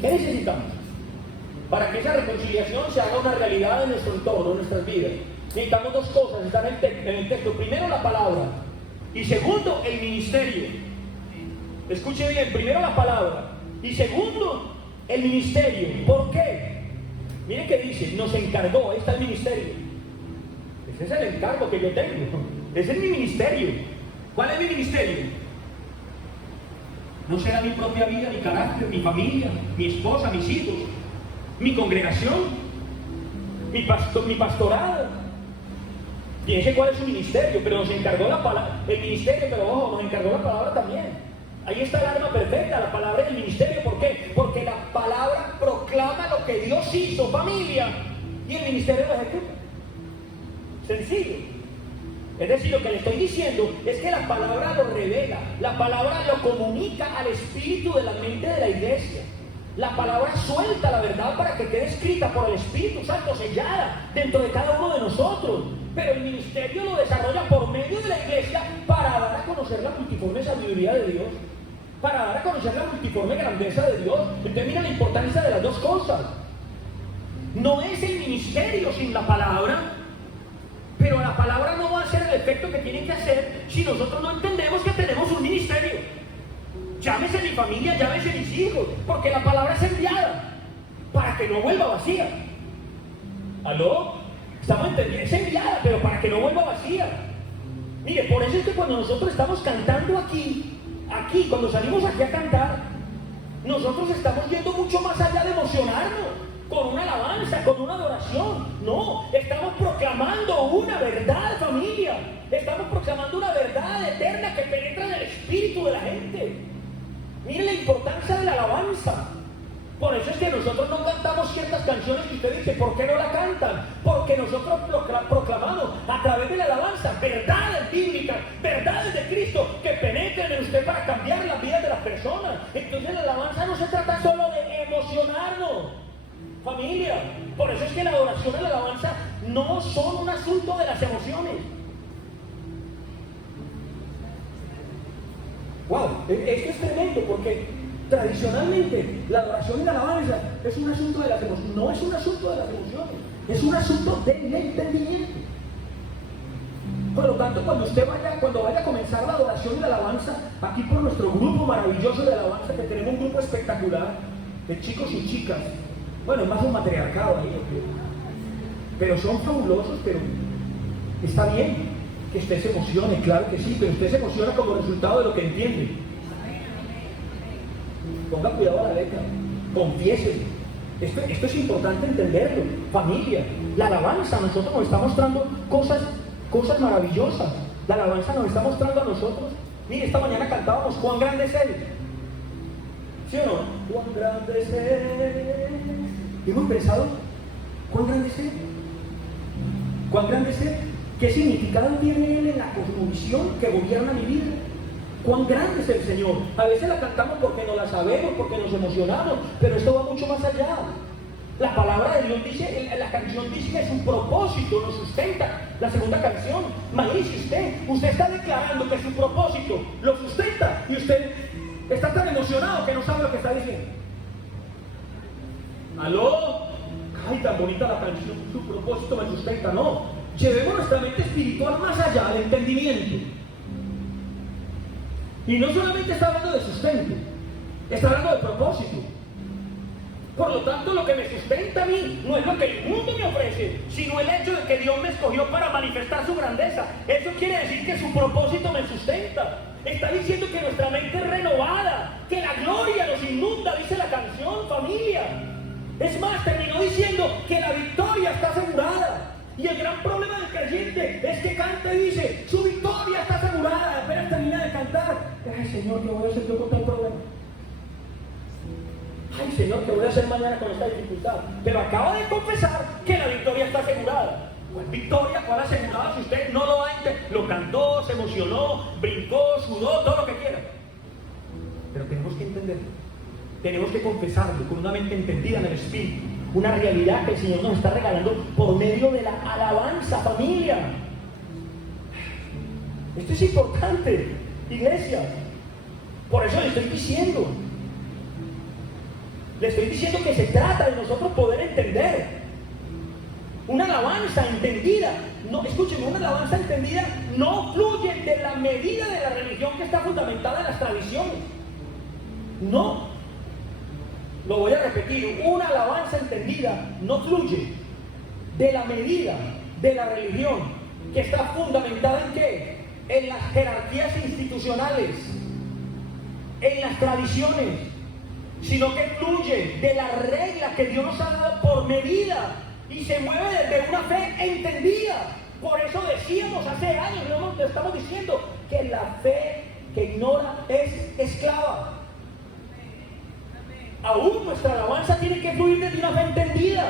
¿Qué necesitamos? Para que esa reconciliación se haga una realidad en nuestro entorno, en nuestras vidas, necesitamos dos cosas, están en el texto. Primero, la palabra. Y segundo, el ministerio. Escuche bien, primero la palabra. Y segundo, el ministerio. ¿Por qué? Miren que dice, nos encargó, ahí está el ministerio. Ese es el encargo que yo tengo. Ese es mi ministerio. ¿Cuál es mi ministerio? No será mi propia vida, mi carácter, mi familia, mi esposa, mis hijos, mi congregación, mi pastorado. Piense cuál es su ministerio, pero nos encargó la palabra, el ministerio, pero ojo, nos encargó la palabra también. Ahí está el arma perfecta, la palabra y el ministerio. ¿Por qué? Porque la palabra proclama lo que Dios hizo, familia, y el ministerio lo ejecuta. Sencillo. Es decir, lo que le estoy diciendo es que la palabra lo revela, la palabra lo comunica al espíritu de la mente de la iglesia. La palabra suelta la verdad para que quede escrita por el Espíritu Santo, sellada dentro de cada uno de nosotros. Pero el ministerio lo desarrolla por medio de la iglesia para dar a conocer la multiforme sabiduría de Dios, para dar a conocer la multiforme grandeza de Dios. Entonces mira la importancia de las dos cosas. No es el ministerio sin la palabra, pero la palabra no va a hacer el efecto que tiene que hacer si nosotros no entendemos que tenemos un ministerio. Llámese mi familia, llámese mis hijos, porque la palabra es enviada para que no vuelva vacía. ¿Aló? Estamos entendiendo, es enviada, pero para que no vuelva vacía. Mire, por eso es que cuando nosotros estamos cantando aquí, cuando salimos aquí a cantar, nosotros estamos yendo mucho más allá de emocionarnos con una alabanza, con una adoración. No, estamos proclamando una verdad, familia. Estamos proclamando una verdad eterna que penetra en el espíritu de la gente. Miren la importancia de la alabanza. Por eso es que nosotros no cantamos ciertas canciones que usted dice, ¿por qué no la cantan? Porque nosotros proclamamos a través de la alabanza verdades bíblicas, verdades de Cristo que penetren en usted para cambiar la vida de las personas. Entonces la alabanza no se trata solo de emocionarnos, familia. Por eso es que la adoración y la alabanza no son un asunto de las emociones. Wow, esto es tremendo porque tradicionalmente la adoración y la alabanza es un asunto de las emociones. No es un asunto de las emociones, es un asunto del entendimiento. Por lo tanto, cuando vaya a comenzar la adoración y la alabanza, aquí por nuestro grupo maravilloso de alabanza, que tenemos un grupo espectacular de chicos y chicas, bueno, más un matriarcado ahí, pero son fabulosos, pero está bien que usted se emocione, claro que sí, pero usted se emociona como resultado de lo que entiende. Ponga cuidado a la letra, confiese. Esto es importante entenderlo. Familia, la alabanza a nosotros nos está mostrando cosas maravillosas. La alabanza nos está mostrando a nosotros. Mire, esta mañana cantábamos cuán grande es Él. ¿Sí o no? Cuán grande es Él. ¿Y hemos pensado cuán grande es Él? ¿Cuán grande es Él? ¿Qué significado tiene Él en la cosmovisión que gobierna mi vida? ¿Cuán grande es el Señor? A veces la cantamos porque no la sabemos, porque nos emocionamos, pero esto va mucho más allá. La palabra de Dios dice, la canción dice que es un propósito, nos sustenta. La segunda canción, imagínese usted está declarando que su propósito lo sustenta y usted está tan emocionado que no sabe lo que está diciendo. ¿Aló? Ay, tan bonita la canción, su propósito me sustenta. No, llevemos nuestra mente espiritual más allá del entendimiento. Y no solamente está hablando de sustento, está hablando de propósito. Por lo tanto, lo que me sustenta a mí no es lo que el mundo me ofrece, sino el hecho de que Dios me escogió para manifestar su grandeza. Eso quiere decir que su propósito me sustenta. Está diciendo que nuestra mente es renovada, que la gloria nos inunda, dice la canción, familia. Es más, terminó diciendo que la victoria está asegurada. Y el gran problema del creyente es que canta y dice, su victoria está asegurada, apenas termina de cantar. Ay, Señor, ¿qué voy a hacer yo con tal problema? Ay, Señor, ¿qué voy a hacer mañana con esta dificultad? Pero acaba de confesar que la victoria está asegurada. ¿Cuál victoria? ¿Cuál asegurada? Si usted no lo ha entendido, lo cantó, se emocionó, brincó, sudó, todo lo que quiera. Pero tenemos que entenderlo. Tenemos que confesarlo con una mente entendida en el Espíritu. Una realidad que el Señor nos está regalando por medio de la alabanza, familia. Esto es importante, iglesia. Por eso le estoy diciendo que se trata de nosotros poder entender. Una alabanza entendida, no, escúchenme, una alabanza entendida no fluye de la medida de la religión que está fundamentada en las tradiciones. No. Lo voy a repetir, una alabanza entendida no fluye de la medida de la religión que está fundamentada en ¿qué? En las jerarquías institucionales, en las tradiciones, sino que fluye de la regla que Dios nos ha dado por medida y se mueve desde una fe entendida. Por eso decíamos hace años, lo estamos diciendo, que la fe que ignora es esclava. Aún nuestra alabanza tiene que fluir desde una fe entendida.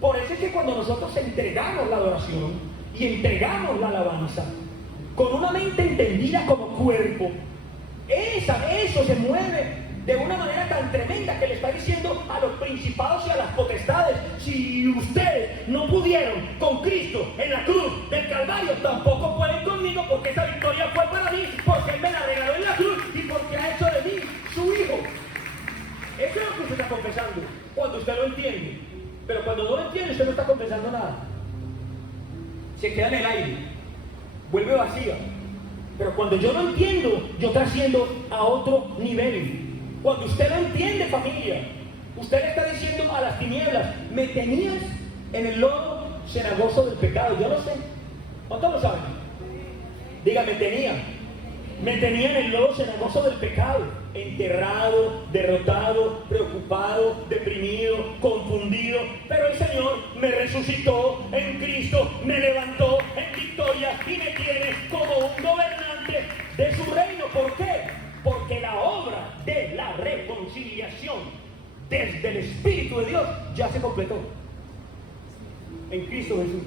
Por eso es que cuando nosotros entregamos la adoración y entregamos la alabanza con una mente entendida como cuerpo, eso se mueve de una manera tan tremenda que le está diciendo a los principados y a las potestades: si ustedes no pudieron con Cristo en la cruz del Calvario, tampoco pueden conmigo, porque esa victoria fue para mí, porque Él me la regaló en la cruz y porque ha hecho de mí su hijo. Eso es lo que usted está confesando cuando usted lo entiende. Pero cuando no lo entiende, usted no está confesando nada. Se queda en el aire, vuelve vacía. Pero cuando yo lo entiendo, yo trasciendo a otro nivel. Cuando usted lo entiende, familia, usted le está diciendo a las tinieblas: me tenías en el lodo cenagoso del pecado. Yo lo sé. ¿Cuántos lo saben? Diga, me tenía en el lodo cenagoso del pecado. Enterrado, derrotado, preocupado, deprimido, confundido. Pero el Señor me resucitó en Cristo, me levantó en victoria y me tiene como un gobernante de su reino. ¿Por qué? Porque la obra de la reconciliación desde el Espíritu de Dios, ya se completó. En Cristo Jesús.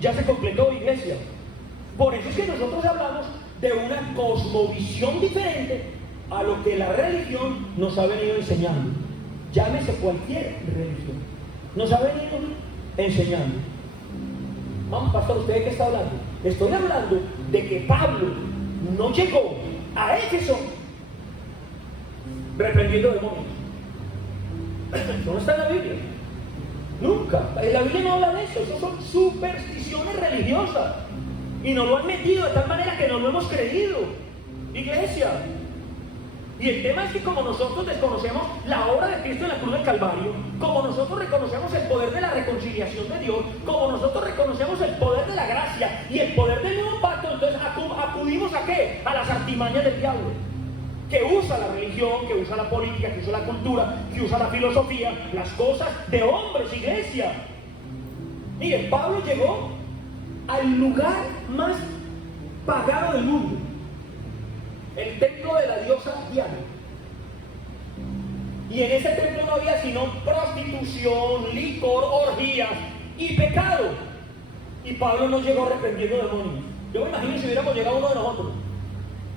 Ya se completó, iglesia. Por eso es que nosotros hablamos de una cosmovisión diferente a lo que la religión nos ha venido enseñando. Llámese cualquier religión. Nos ha venido enseñando. Vamos, pastor, ¿usted de qué está hablando? Estoy hablando de que Pablo no llegó a Éfeso reprendiendo demonios. Eso no está en la Biblia. Nunca. La Biblia no habla de eso. Eso son supersticiones religiosas. Y nos lo han metido de tal manera que no lo hemos creído. Iglesia. Y el tema es que como nosotros desconocemos la obra de Cristo en la cruz del Calvario, como nosotros reconocemos el poder de la reconciliación de Dios, como nosotros reconocemos el poder de la gracia y el poder del nuevo pacto, entonces acudimos ¿a qué? A las artimañas del diablo, que usa la religión, que usa la política, que usa la cultura, que usa la filosofía, las cosas de hombres, iglesia. Mire, Pablo llegó al lugar más pagano del mundo, el templo de la diosa Diana. Y en ese templo no había sino prostitución, licor, orgías y pecado. Y Pablo no llegó reprendiendo demonios. Yo me imagino si hubiéramos llegado uno de nosotros.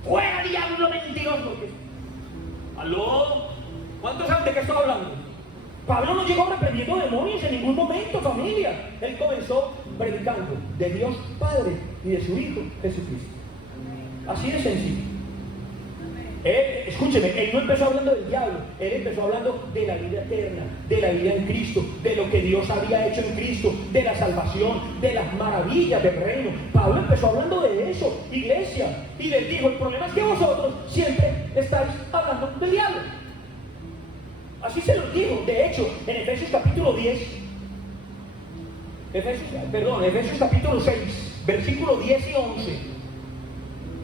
¡Fuera, diablo mentiroso! ¿Aló? ¿Cuántos saben de qué estoy hablando? Pablo no llegó reprendiendo demonios en ningún momento, familia. Él comenzó predicando de Dios Padre y de su Hijo Jesucristo. Así de sencillo. Escúcheme, él no empezó hablando del diablo, él empezó hablando de la vida eterna, de la vida en Cristo, de lo que Dios había hecho en Cristo, de la salvación, de las maravillas del reino. Pablo empezó hablando de eso, iglesia, y les dijo: el problema es que vosotros siempre estáis hablando del diablo. Así se los dijo. De hecho, en Efesios capítulo 10, Efesios capítulo 6, versículo 10 y 11,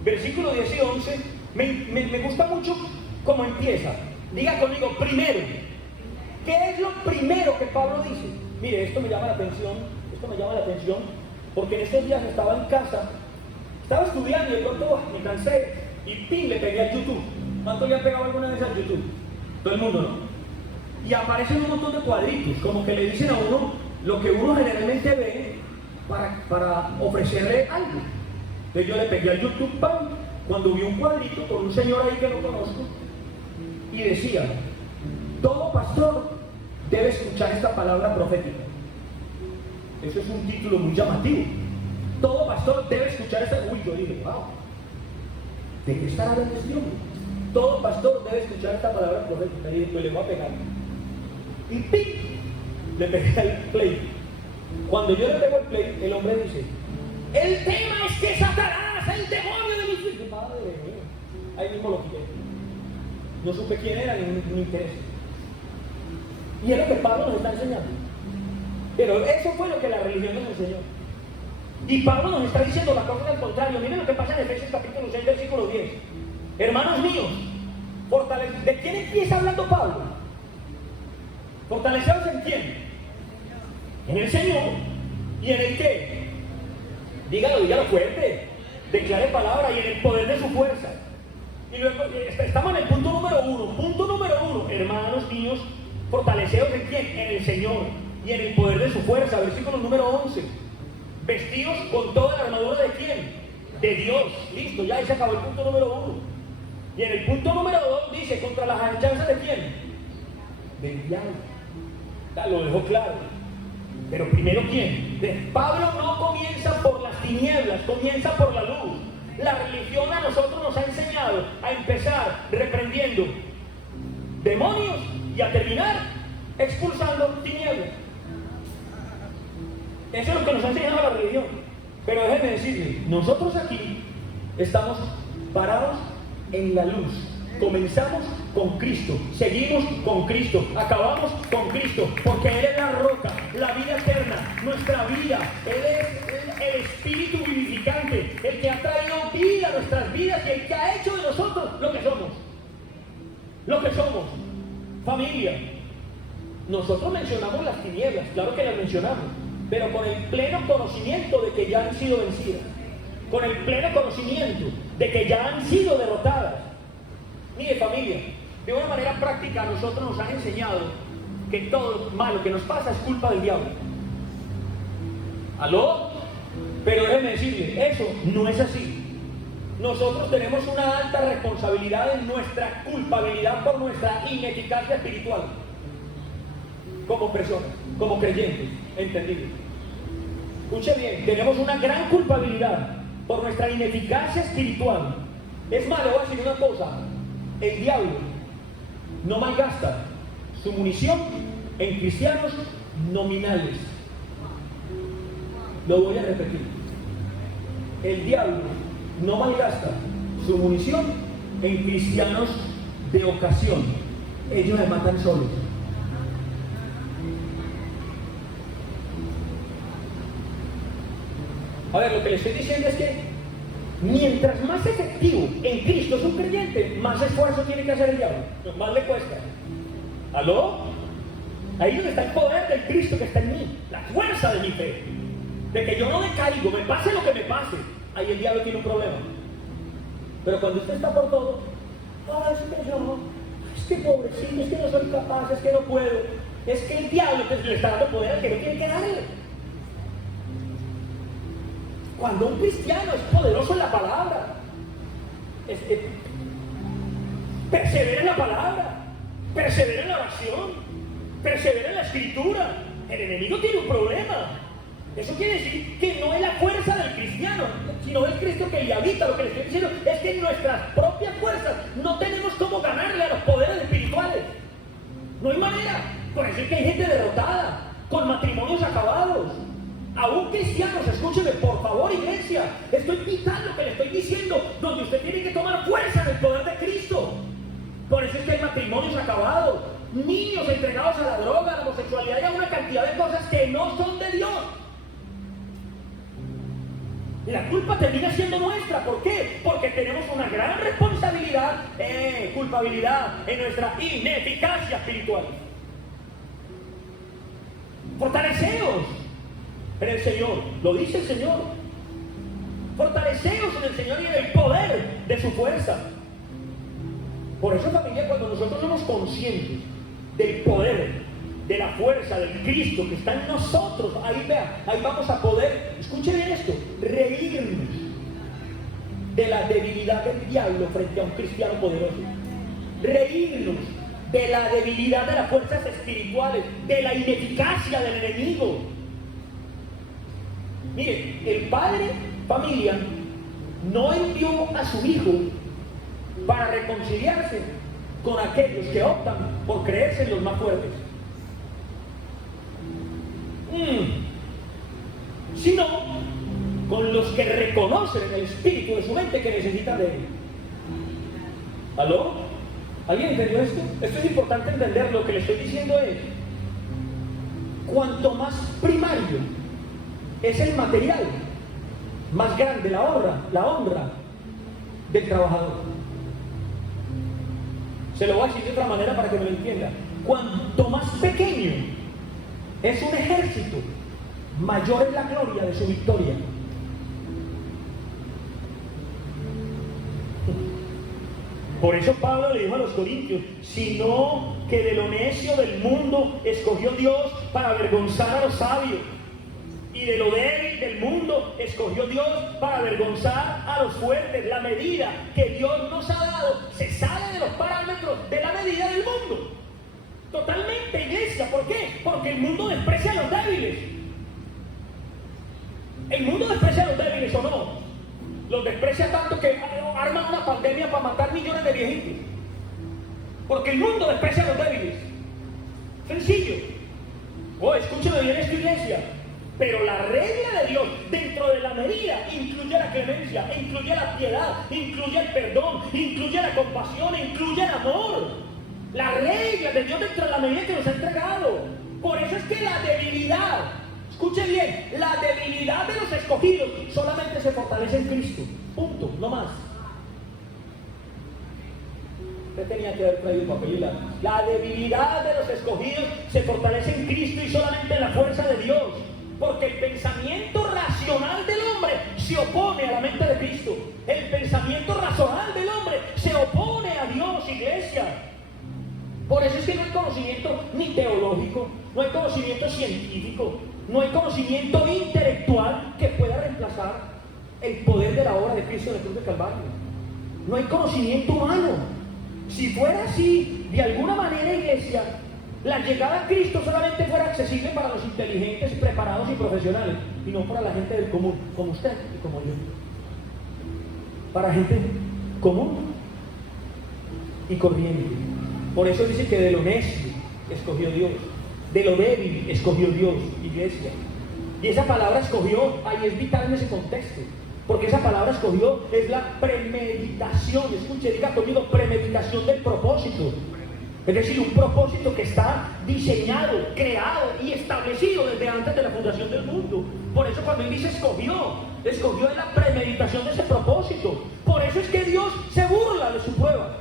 versículo 10 y 11, me gusta mucho cómo empieza. Diga conmigo, primero. ¿Qué es lo primero que Pablo dice? Mire, esto me llama la atención, porque en estos días estaba en casa, estaba estudiando y de pronto me cansé y ¡pim! Le pegué al YouTube. ¿Cuántos le han pegado alguna vez al YouTube? Todo el mundo, ¿no? Y aparecen un montón de cuadritos, como que le dicen a uno lo que uno generalmente ve para ofrecerle algo. Entonces yo le pegué al YouTube, ¡pam! Cuando vi un cuadrito con un señor ahí que no conozco y decía: todo pastor debe escuchar esta palabra profética. Eso es un título muy llamativo. Todo pastor debe escuchar esta. Uy, yo dije: wow, ¿de qué estará hablando este hombre? Todo pastor debe escuchar esta palabra profética. Y dije: pues le voy a pegar. Y ¡pim! Le pegué al play. Cuando yo le pego el play, el hombre dice: el tema es que Satanás, el demonio de mis hijos. Madre mía, ahí mismo lo quité. No supe quién era ni interés. Y es lo que Pablo nos está enseñando. Pero eso fue lo que la religión nos enseñó. Y Pablo nos está diciendo la cosa al contrario. Miren lo que pasa en Efesios capítulo 6, versículo 10. Hermanos míos, ¿de quién empieza hablando Pablo? ¿Fortaleceos en quién? En el Señor. ¿Y en el qué? Dígalo fuerte. Declare palabra: y en el poder de su fuerza. Y luego estamos en el punto número 1. Punto número 1. Hermanos míos, fortaleceos en quién? En el Señor y en el poder de su fuerza. Versículo número 11. Vestidos con toda la armadura de quién? De Dios. Listo, ya ahí se acabó el punto número 1. Y en el punto número 2 dice: contra las acechanzas de quién? Del diablo. Ya lo dejó claro. Pero primero, ¿quién? Pablo no comienza por las tinieblas, comienza por la luz. La religión a nosotros nos ha enseñado a empezar reprendiendo demonios y a terminar expulsando tinieblas. Eso es lo que nos ha enseñado la religión. Pero déjenme decirles, nosotros aquí estamos parados en la luz. Comenzamos con Cristo, seguimos con Cristo, acabamos con Cristo, porque Él es la roca, la vida eterna, nuestra vida. Él es el Espíritu vivificante, el que ha traído vida a nuestras vidas y el que ha hecho de nosotros lo que somos. Lo que somos, familia. Nosotros mencionamos las tinieblas, claro que las mencionamos, pero con el pleno conocimiento de que ya han sido vencidas, con el pleno conocimiento de que ya han sido derrotadas. Mire, familia, de una manera práctica a nosotros nos han enseñado que todo malo que nos pasa es culpa del diablo. ¿Aló? Pero déjeme decirle, eso no es así. Nosotros tenemos una alta responsabilidad en nuestra culpabilidad por nuestra ineficacia espiritual. Como personas, como creyentes, entendidos. Escuche bien, tenemos una gran culpabilidad por nuestra ineficacia espiritual. Es más, le voy a decir una cosa. El diablo no malgasta su munición en cristianos nominales. Lo voy a repetir. El diablo no malgasta su munición en cristianos de ocasión. Ellos se matan solos. A ver, lo que les estoy diciendo es que mientras más efectivo en Cristo es un creyente, más esfuerzo tiene que hacer el diablo, más le cuesta. ¿Aló? Ahí es donde está el poder del Cristo que está en mí, la fuerza de mi fe, de que yo no decaigo, me pase lo que me pase. Ahí el diablo tiene un problema. Pero cuando usted está por todo, es que yo, es que pobrecito, es que no soy capaz, es que no puedo, es que el diablo le está dando poder al que no tiene que darle. Cuando un cristiano es poderoso en la palabra, persevera en la palabra, persevera en la oración, persevera en la escritura, el enemigo tiene un problema. Eso quiere decir que no es la fuerza del cristiano, sino del Cristo que le habita. Lo que le estoy diciendo es que en nuestras propias fuerzas no tenemos cómo ganarle a los poderes espirituales. No hay manera. Por eso es que hay gente derrotada, con matrimonios acabados. Aún cristianos, escúcheme, por favor, iglesia, estoy vital lo que le estoy diciendo, donde usted tiene que tomar fuerza en el poder de Cristo. Por eso es que hay matrimonios acabados, niños entregados a la droga, a la homosexualidad y a una cantidad de cosas que no son de Dios. La culpa termina siendo nuestra. ¿Por qué? Porque tenemos una gran responsabilidad, culpabilidad en nuestra ineficacia espiritual. Fortaleceos en el Señor, lo dice el Señor. Fortaleceos en el Señor y en el poder de su fuerza. Por eso, familia, cuando nosotros somos conscientes del poder, de la fuerza del Cristo que está en nosotros, ahí vea, ahí vamos a poder, escuche bien esto, reírnos de la debilidad del diablo frente a un cristiano poderoso. Reírnos de la debilidad de las fuerzas espirituales, de la ineficacia del enemigo. Mire, el padre, familia, no envió a su hijo para reconciliarse con aquellos que optan por creerse en los más fuertes, sino con los que reconocen en el espíritu de su mente que necesitan de él. ¿Aló? ¿Alguien entendió esto? Esto es importante entender. Lo que le estoy diciendo es, cuanto más primario es el material, más grande la honra del trabajador. Se lo voy a decir de otra manera para que me lo entienda. Cuanto más pequeño es un ejército, mayor es la gloria de su victoria. Por eso Pablo le dijo a los corintios, sino que de lo necio del mundo escogió Dios para avergonzar a los sabios, y de lo débil del mundo escogió Dios para avergonzar a los fuertes. La medida que Dios nos ha dado se sale de los parámetros de la medida del mundo. Totalmente, iglesia. ¿Por qué? Porque el mundo desprecia a los débiles. El mundo desprecia a los débiles, ¿o no? Los desprecia tanto que arman una pandemia para matar millones de viejitos. Porque el mundo desprecia a los débiles. Sencillo. Escúcheme bien esto, iglesia. Pero la regla de Dios, dentro de la medida, incluye la clemencia, incluye la piedad, incluye el perdón, incluye la compasión, incluye el amor. La regla de Dios dentro de la medida que nos ha entregado. Por eso es que la debilidad, escuche bien, la debilidad de los escogidos solamente se fortalece en Cristo. Punto, no más. Usted tenía que haber traído papel y lápiz. La debilidad de los escogidos se fortalece en Cristo y solamente en la fuerza de Dios. Porque el pensamiento racional del hombre se opone a la mente de Cristo. El pensamiento racional del hombre se opone a Dios, iglesia. Por eso es que no hay conocimiento ni teológico, no hay conocimiento científico, no hay conocimiento intelectual que pueda reemplazar el poder de la obra de Cristo en la cruz del Calvario. No hay conocimiento humano. Si fuera así, de alguna manera, iglesia, la llegada a Cristo solamente fuera accesible para los inteligentes, preparados y profesionales, y no para la gente del común, como usted y como yo. Para gente común y corriente. Por eso dice que de lo necio escogió Dios, de lo débil escogió Dios, iglesia. Y esa palabra escogió, ahí es vital en ese contexto, porque esa palabra escogió es la premeditación. Escuche, diga conmigo, premeditación del propósito. Es decir, un propósito que está diseñado, creado y establecido desde antes de la fundación del mundo. Por eso cuando él dice escogió de la premeditación de ese propósito. Por eso es que Dios se burla de su prueba.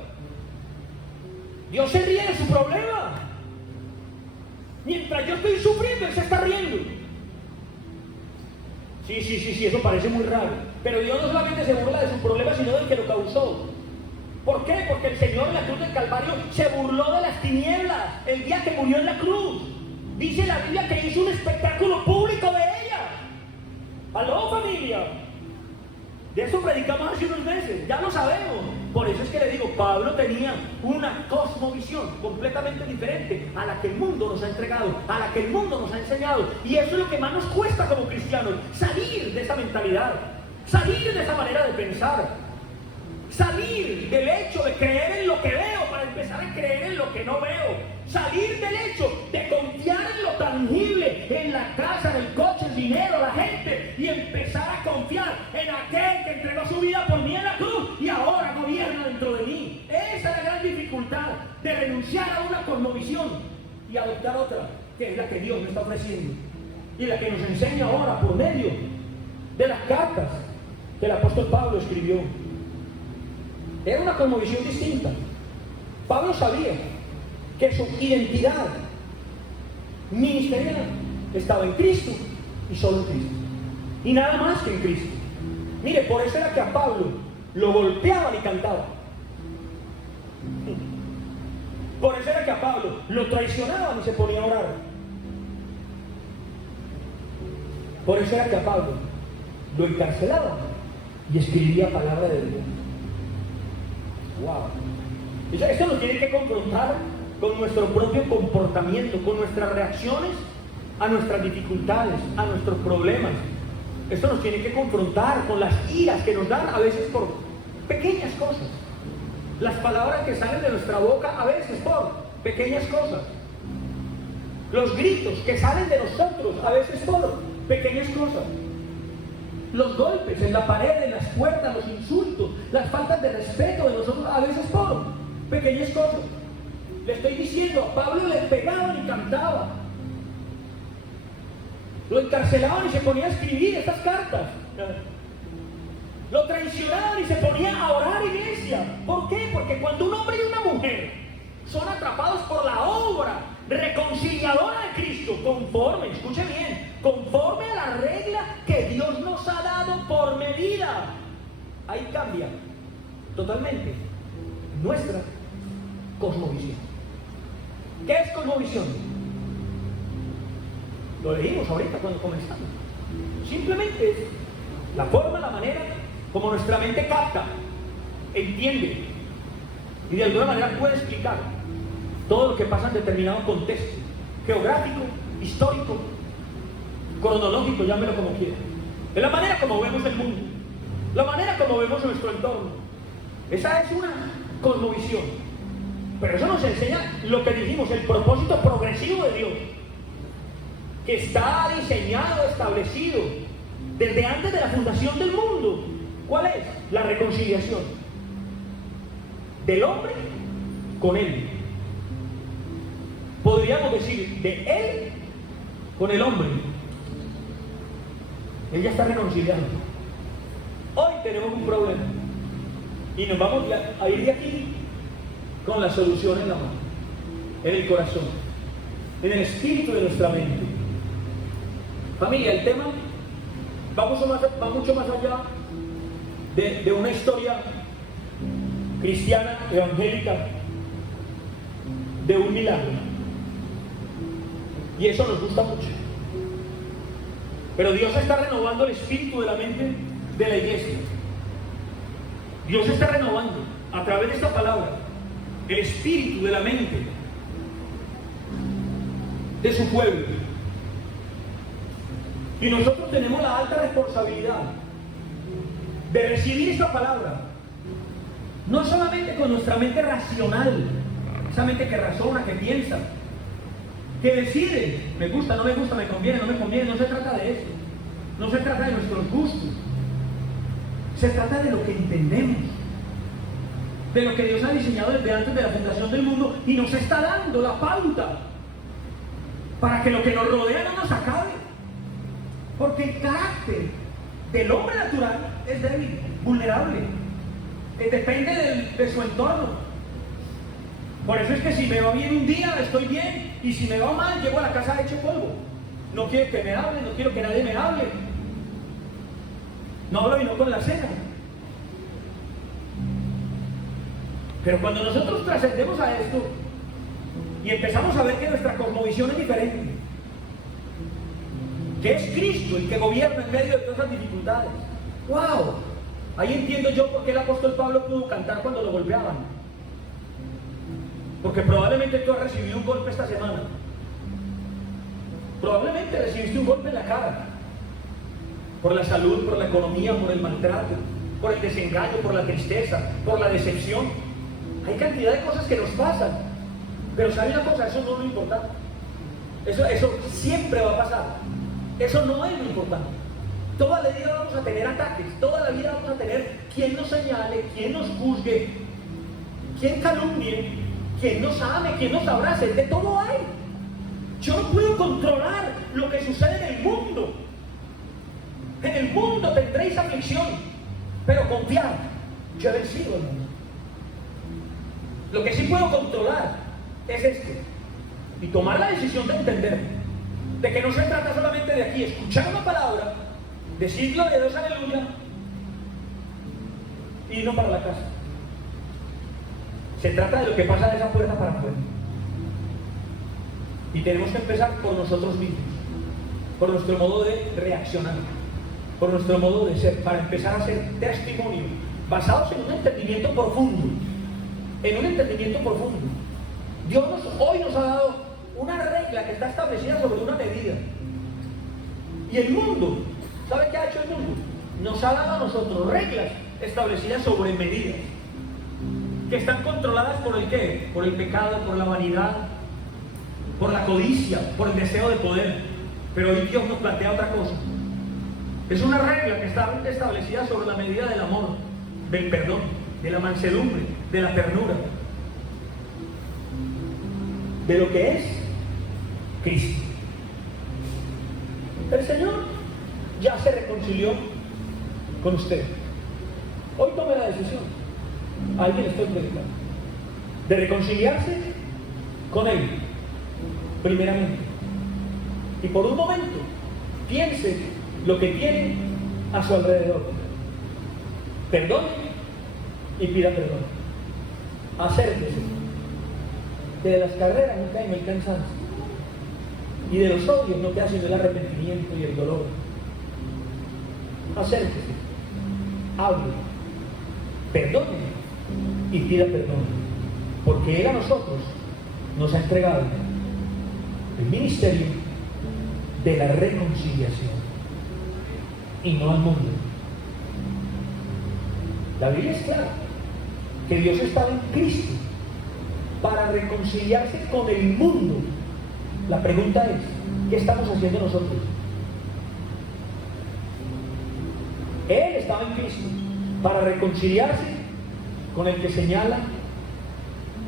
Dios se ríe de su problema. Mientras yo estoy sufriendo, Él se está riendo. Sí, eso parece muy raro. Pero Dios no solamente se burla de su problema, sino del que lo causó. ¿Por qué? Porque el Señor en la cruz del Calvario se burló de las tinieblas el día que murió en la cruz. Dice la Biblia que hizo un espectáculo público de ella. ¡Aló, familia! De eso predicamos hace unos meses, ya lo sabemos. Por eso es que le digo, Pablo tenía una cosmovisión completamente diferente a la que el mundo nos ha entregado, a la que el mundo nos ha enseñado. Y eso es lo que más nos cuesta como cristianos, salir de esa mentalidad, salir de esa manera de pensar. Salir del hecho de creer en lo que veo para empezar a creer en lo que no veo. Salir del hecho de confiar en lo tangible, en la casa, en el coche, el dinero, la gente, y empezar a confiar en aquel que entregó su vida por mí en la cruz y ahora gobierna dentro de mí. Esa es la gran dificultad de renunciar a una cosmovisión y adoptar otra, que es la que Dios me está ofreciendo y la que nos enseña ahora por medio de las cartas que el apóstol Pablo escribió. Era una cosmovisión distinta. Pablo sabía que su identidad ministerial estaba en Cristo y solo en Cristo. Y nada más que en Cristo. Mire, por eso era que a Pablo lo golpeaban y cantaban. Por eso era que a Pablo lo traicionaban y se ponía a orar. Por eso era que a Pablo lo encarcelaban y escribía palabra de Dios. Wow. Esto nos tiene que confrontar con nuestro propio comportamiento, con nuestras reacciones a nuestras dificultades, a nuestros problemas. Esto nos tiene que confrontar con las iras que nos dan a veces por pequeñas cosas. Las palabras que salen de nuestra boca a veces por pequeñas cosas. Los gritos que salen de nosotros a veces por pequeñas cosas. Los golpes en la pared, en las puertas, los insultos, las faltas de respeto de nosotros, a veces por pequeñas cosas. Le estoy diciendo, a Pablo le pegaban y cantaba. Lo encarcelaban y se ponía a escribir estas cartas. Lo traicionaban y se ponía a orar, iglesia. ¿Por qué? Porque cuando un hombre y una mujer son atrapados por la obra reconciliadora de Cristo, conforme, escuche bien, conforme a la regla que Dios nos ha dado por medida, ahí cambia totalmente nuestra cosmovisión. ¿Qué es cosmovisión? Lo leímos ahorita cuando comenzamos. Simplemente es la forma, la manera como nuestra mente capta, entiende y de alguna manera puede explicar todo lo que pasa en determinado contexto geográfico, histórico, cronológico, llámelo como quiera. Es la manera como vemos el mundo, la manera como vemos nuestro entorno. Esa es una cosmovisión. Pero eso nos enseña lo que dijimos, el propósito progresivo de Dios, que está diseñado, establecido desde antes de la fundación del mundo. ¿Cuál es? La reconciliación del hombre con Él. Podríamos decir de Él con el hombre. Él ya está reconciliado. Hoy tenemos un problema y nos vamos a ir de aquí con la solución en la mano, en el corazón, en el espíritu de nuestra mente. Familia, el tema va mucho más allá de una historia cristiana, evangélica, de un milagro. Y eso nos gusta mucho. Pero Dios está renovando el espíritu de la mente de la iglesia. Dios está renovando a través de esta palabra el espíritu de la mente de su pueblo. Y nosotros tenemos la alta responsabilidad de recibir esta palabra, no solamente con nuestra mente racional, esa mente que razona, que piensa, que decide, me gusta, no me gusta, me conviene, no me conviene. No se trata de eso, no se trata de nuestros gustos, se trata de lo que entendemos, de lo que Dios ha diseñado desde antes de la fundación del mundo y nos está dando la pauta para que lo que nos rodea no nos acabe, porque el carácter del hombre natural es débil, vulnerable, depende de su entorno. Por eso es que si me va bien un día, estoy bien, y si me va mal, llego a la casa hecho polvo. No quiero que me hablen, no quiero que nadie me hable. No hablo y no con la cena. Pero cuando nosotros trascendemos a esto y empezamos a ver que nuestra cosmovisión es diferente, que es Cristo el que gobierna en medio de todas esas dificultades, ¡wow! Ahí entiendo yo por qué el apóstol Pablo pudo cantar cuando lo golpeaban. Porque probablemente tú has recibido un golpe esta semana. Probablemente recibiste un golpe en la cara. Por la salud, por la economía, por el maltrato, por el desengaño, por la tristeza, por la decepción. Hay cantidad de cosas que nos pasan. Pero ¿sabe una cosa? Eso no es lo importante. Eso siempre va a pasar. Eso no es lo importante. Toda la vida vamos a tener ataques. Toda la vida vamos a tener quien nos señale, quien nos juzgue, quien calumnie, quien nos ame, quien nos abrace. De todo hay. Yo no puedo controlar lo que sucede en el mundo. En el mundo tendréis aflicción, pero confiad, yo he vencido el mundo. Lo que sí puedo controlar es esto, y tomar la decisión de entender de que no se trata solamente de aquí, escuchar una palabra, decir gloria a Dios, aleluya, y irnos para la casa. Se trata de lo que pasa de esa puerta para afuera. Y tenemos que empezar por nosotros mismos, por nuestro modo de reaccionar, por nuestro modo de ser, para empezar a hacer testimonio, basados en un entendimiento profundo, Dios hoy nos ha dado una regla que está establecida sobre una medida. Y el mundo, ¿sabe qué ha hecho el mundo? Nos ha dado a nosotros reglas establecidas sobre medidas, que están controladas por el ¿qué? Por el pecado, por la vanidad, por la codicia, por el deseo de poder. Pero hoy Dios nos plantea otra cosa. Es una regla que está establecida sobre la medida del amor, del perdón, de la mansedumbre, de la ternura, de lo que es Cristo. El Señor ya se reconcilió con usted. Hoy tome la decisión, a alguien estoy predicando, de reconciliarse con Él, primeramente. Y por un momento, piense lo que tiene a su alrededor. Perdone y pida perdón. Acérquese. Que de las carreras no cae el cansancio, y de los odios no queda sino el arrepentimiento y el dolor. Acérquese, hable, perdone y pida perdón, porque Él a nosotros nos ha entregado el ministerio de la reconciliación y no al mundo. La Biblia es clara que Dios estaba en Cristo para reconciliarse con el mundo. La pregunta es, ¿qué estamos haciendo nosotros? Él estaba en Cristo para reconciliarse con el que señala,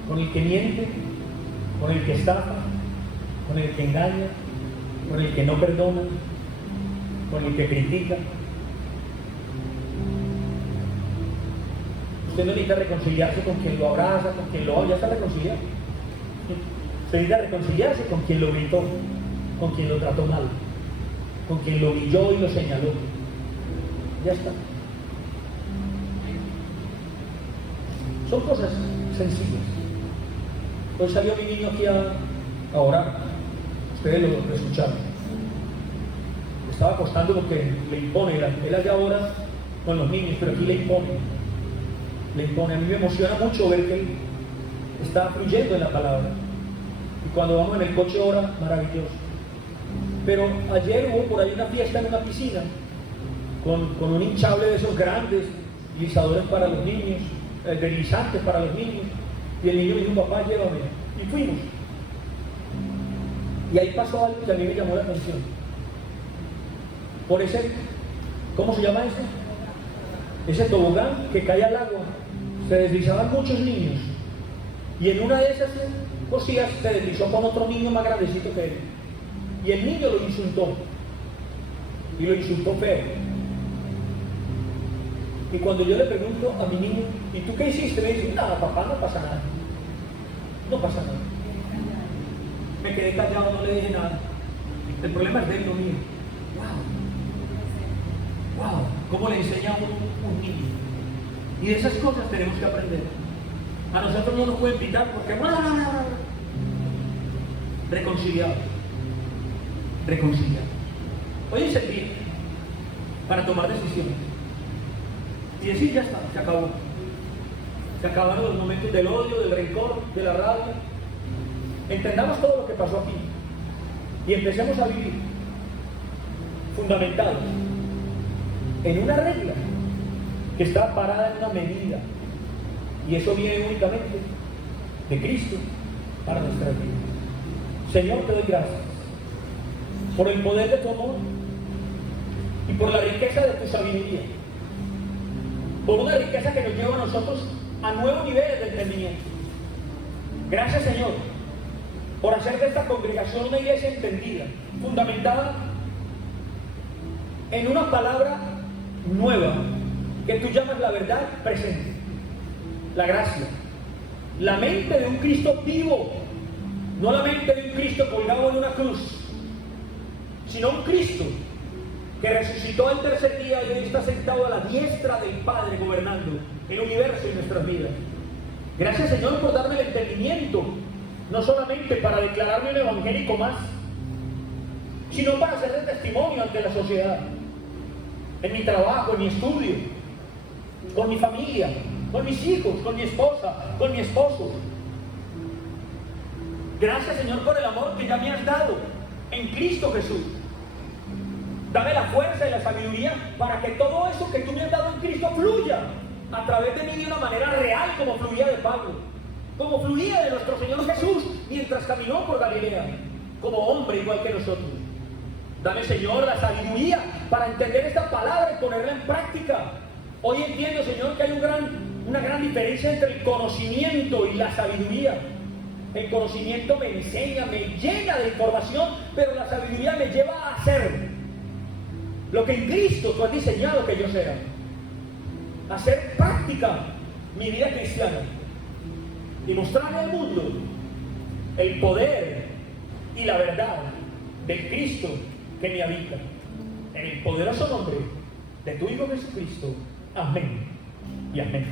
con el que miente, con el que estafa, con el que engaña, con el que no perdona, con el que critica. Usted no necesita reconciliarse con quien lo abraza, con quien lo oye, ya está reconciliado. Usted necesita reconciliarse con quien lo gritó, con quien lo trató mal, con quien lo humilló y lo señaló. Ya está. Son cosas sencillas. Hoy salió mi niño aquí a orar. Ustedes lo escucharon. Estaba acostando porque le impone. Él allá ahora con los niños, pero aquí le impone. Le impone. A mí me emociona mucho ver que él está fluyendo en la palabra. Y cuando vamos en el coche ora, maravilloso. Pero ayer hubo por ahí una fiesta en una piscina con un hinchable de esos grandes, lisadores para los niños, deslizantes para los niños. Y el niño me dijo, papá, llévame. Y fuimos. Y ahí pasó algo que a mí me llamó la atención. Por ese, ¿cómo se llama eso? Ese tobogán que cae al agua, se deslizaban muchos niños. Y en una de esas cosillas se deslizó con otro niño más grandecito que él. Y el niño lo insultó. Y lo insultó feo. Y cuando yo le pregunto a mi niño, ¿y tú qué hiciste? Me dice, nada, papá, no pasa nada. No pasa nada. Me quedé callado, no le dije nada. El problema es de él, no mío. Wow. Wow. ¿Cómo le enseña a un niño? Y de esas cosas tenemos que aprender. A nosotros no nos pueden pitar porque reconciliados. Reconciliados. Hoy es el día para tomar decisiones. Y decir, ya está, se acabó. Se acabaron los momentos del odio, del rencor, de la rabia. Entendamos todo lo que pasó aquí y empecemos a vivir fundamentados en una regla que está parada en una medida, y eso viene únicamente de Cristo para nuestra vida. Señor, te doy gracias por el poder de tu amor y por la riqueza de tu sabiduría, por una riqueza que nos lleva a nosotros a nuevos niveles de entendimiento. Gracias, Señor, por hacer de esta congregación una iglesia entendida, fundamentada en una palabra nueva que tú llamas la verdad presente, la gracia, la mente de un Cristo vivo, no la mente de un Cristo colgado en una cruz, sino un Cristo que resucitó al tercer día y hoy está sentado a la diestra del Padre gobernando el universo y nuestras vidas. Gracias, Señor, por darme el entendimiento, no solamente para declararme un evangélico más, sino para hacer de testimonio ante la sociedad, en mi trabajo, en mi estudio, con mi familia, con mis hijos, con mi esposa, con mi esposo. Gracias, Señor, por el amor que ya me has dado en Cristo Jesús. Dame la fuerza y la sabiduría para que todo eso que tú me has dado en Cristo fluya a través de mí de una manera real, como fluía de Pablo, como fluía de nuestro Señor Jesús mientras caminó por Galilea, como hombre igual que nosotros. Dame, Señor, la sabiduría para entender esta palabra y ponerla en práctica. Hoy entiendo, Señor, que hay una gran diferencia entre el conocimiento y la sabiduría. El conocimiento me enseña, me llena de información, pero la sabiduría me lleva a hacer lo que en Cristo tú has diseñado que yo sea. Hacer práctica mi vida cristiana y mostrarle al mundo el poder y la verdad del Cristo que me habita. En el poderoso nombre de tu Hijo Jesucristo. Amén y amén.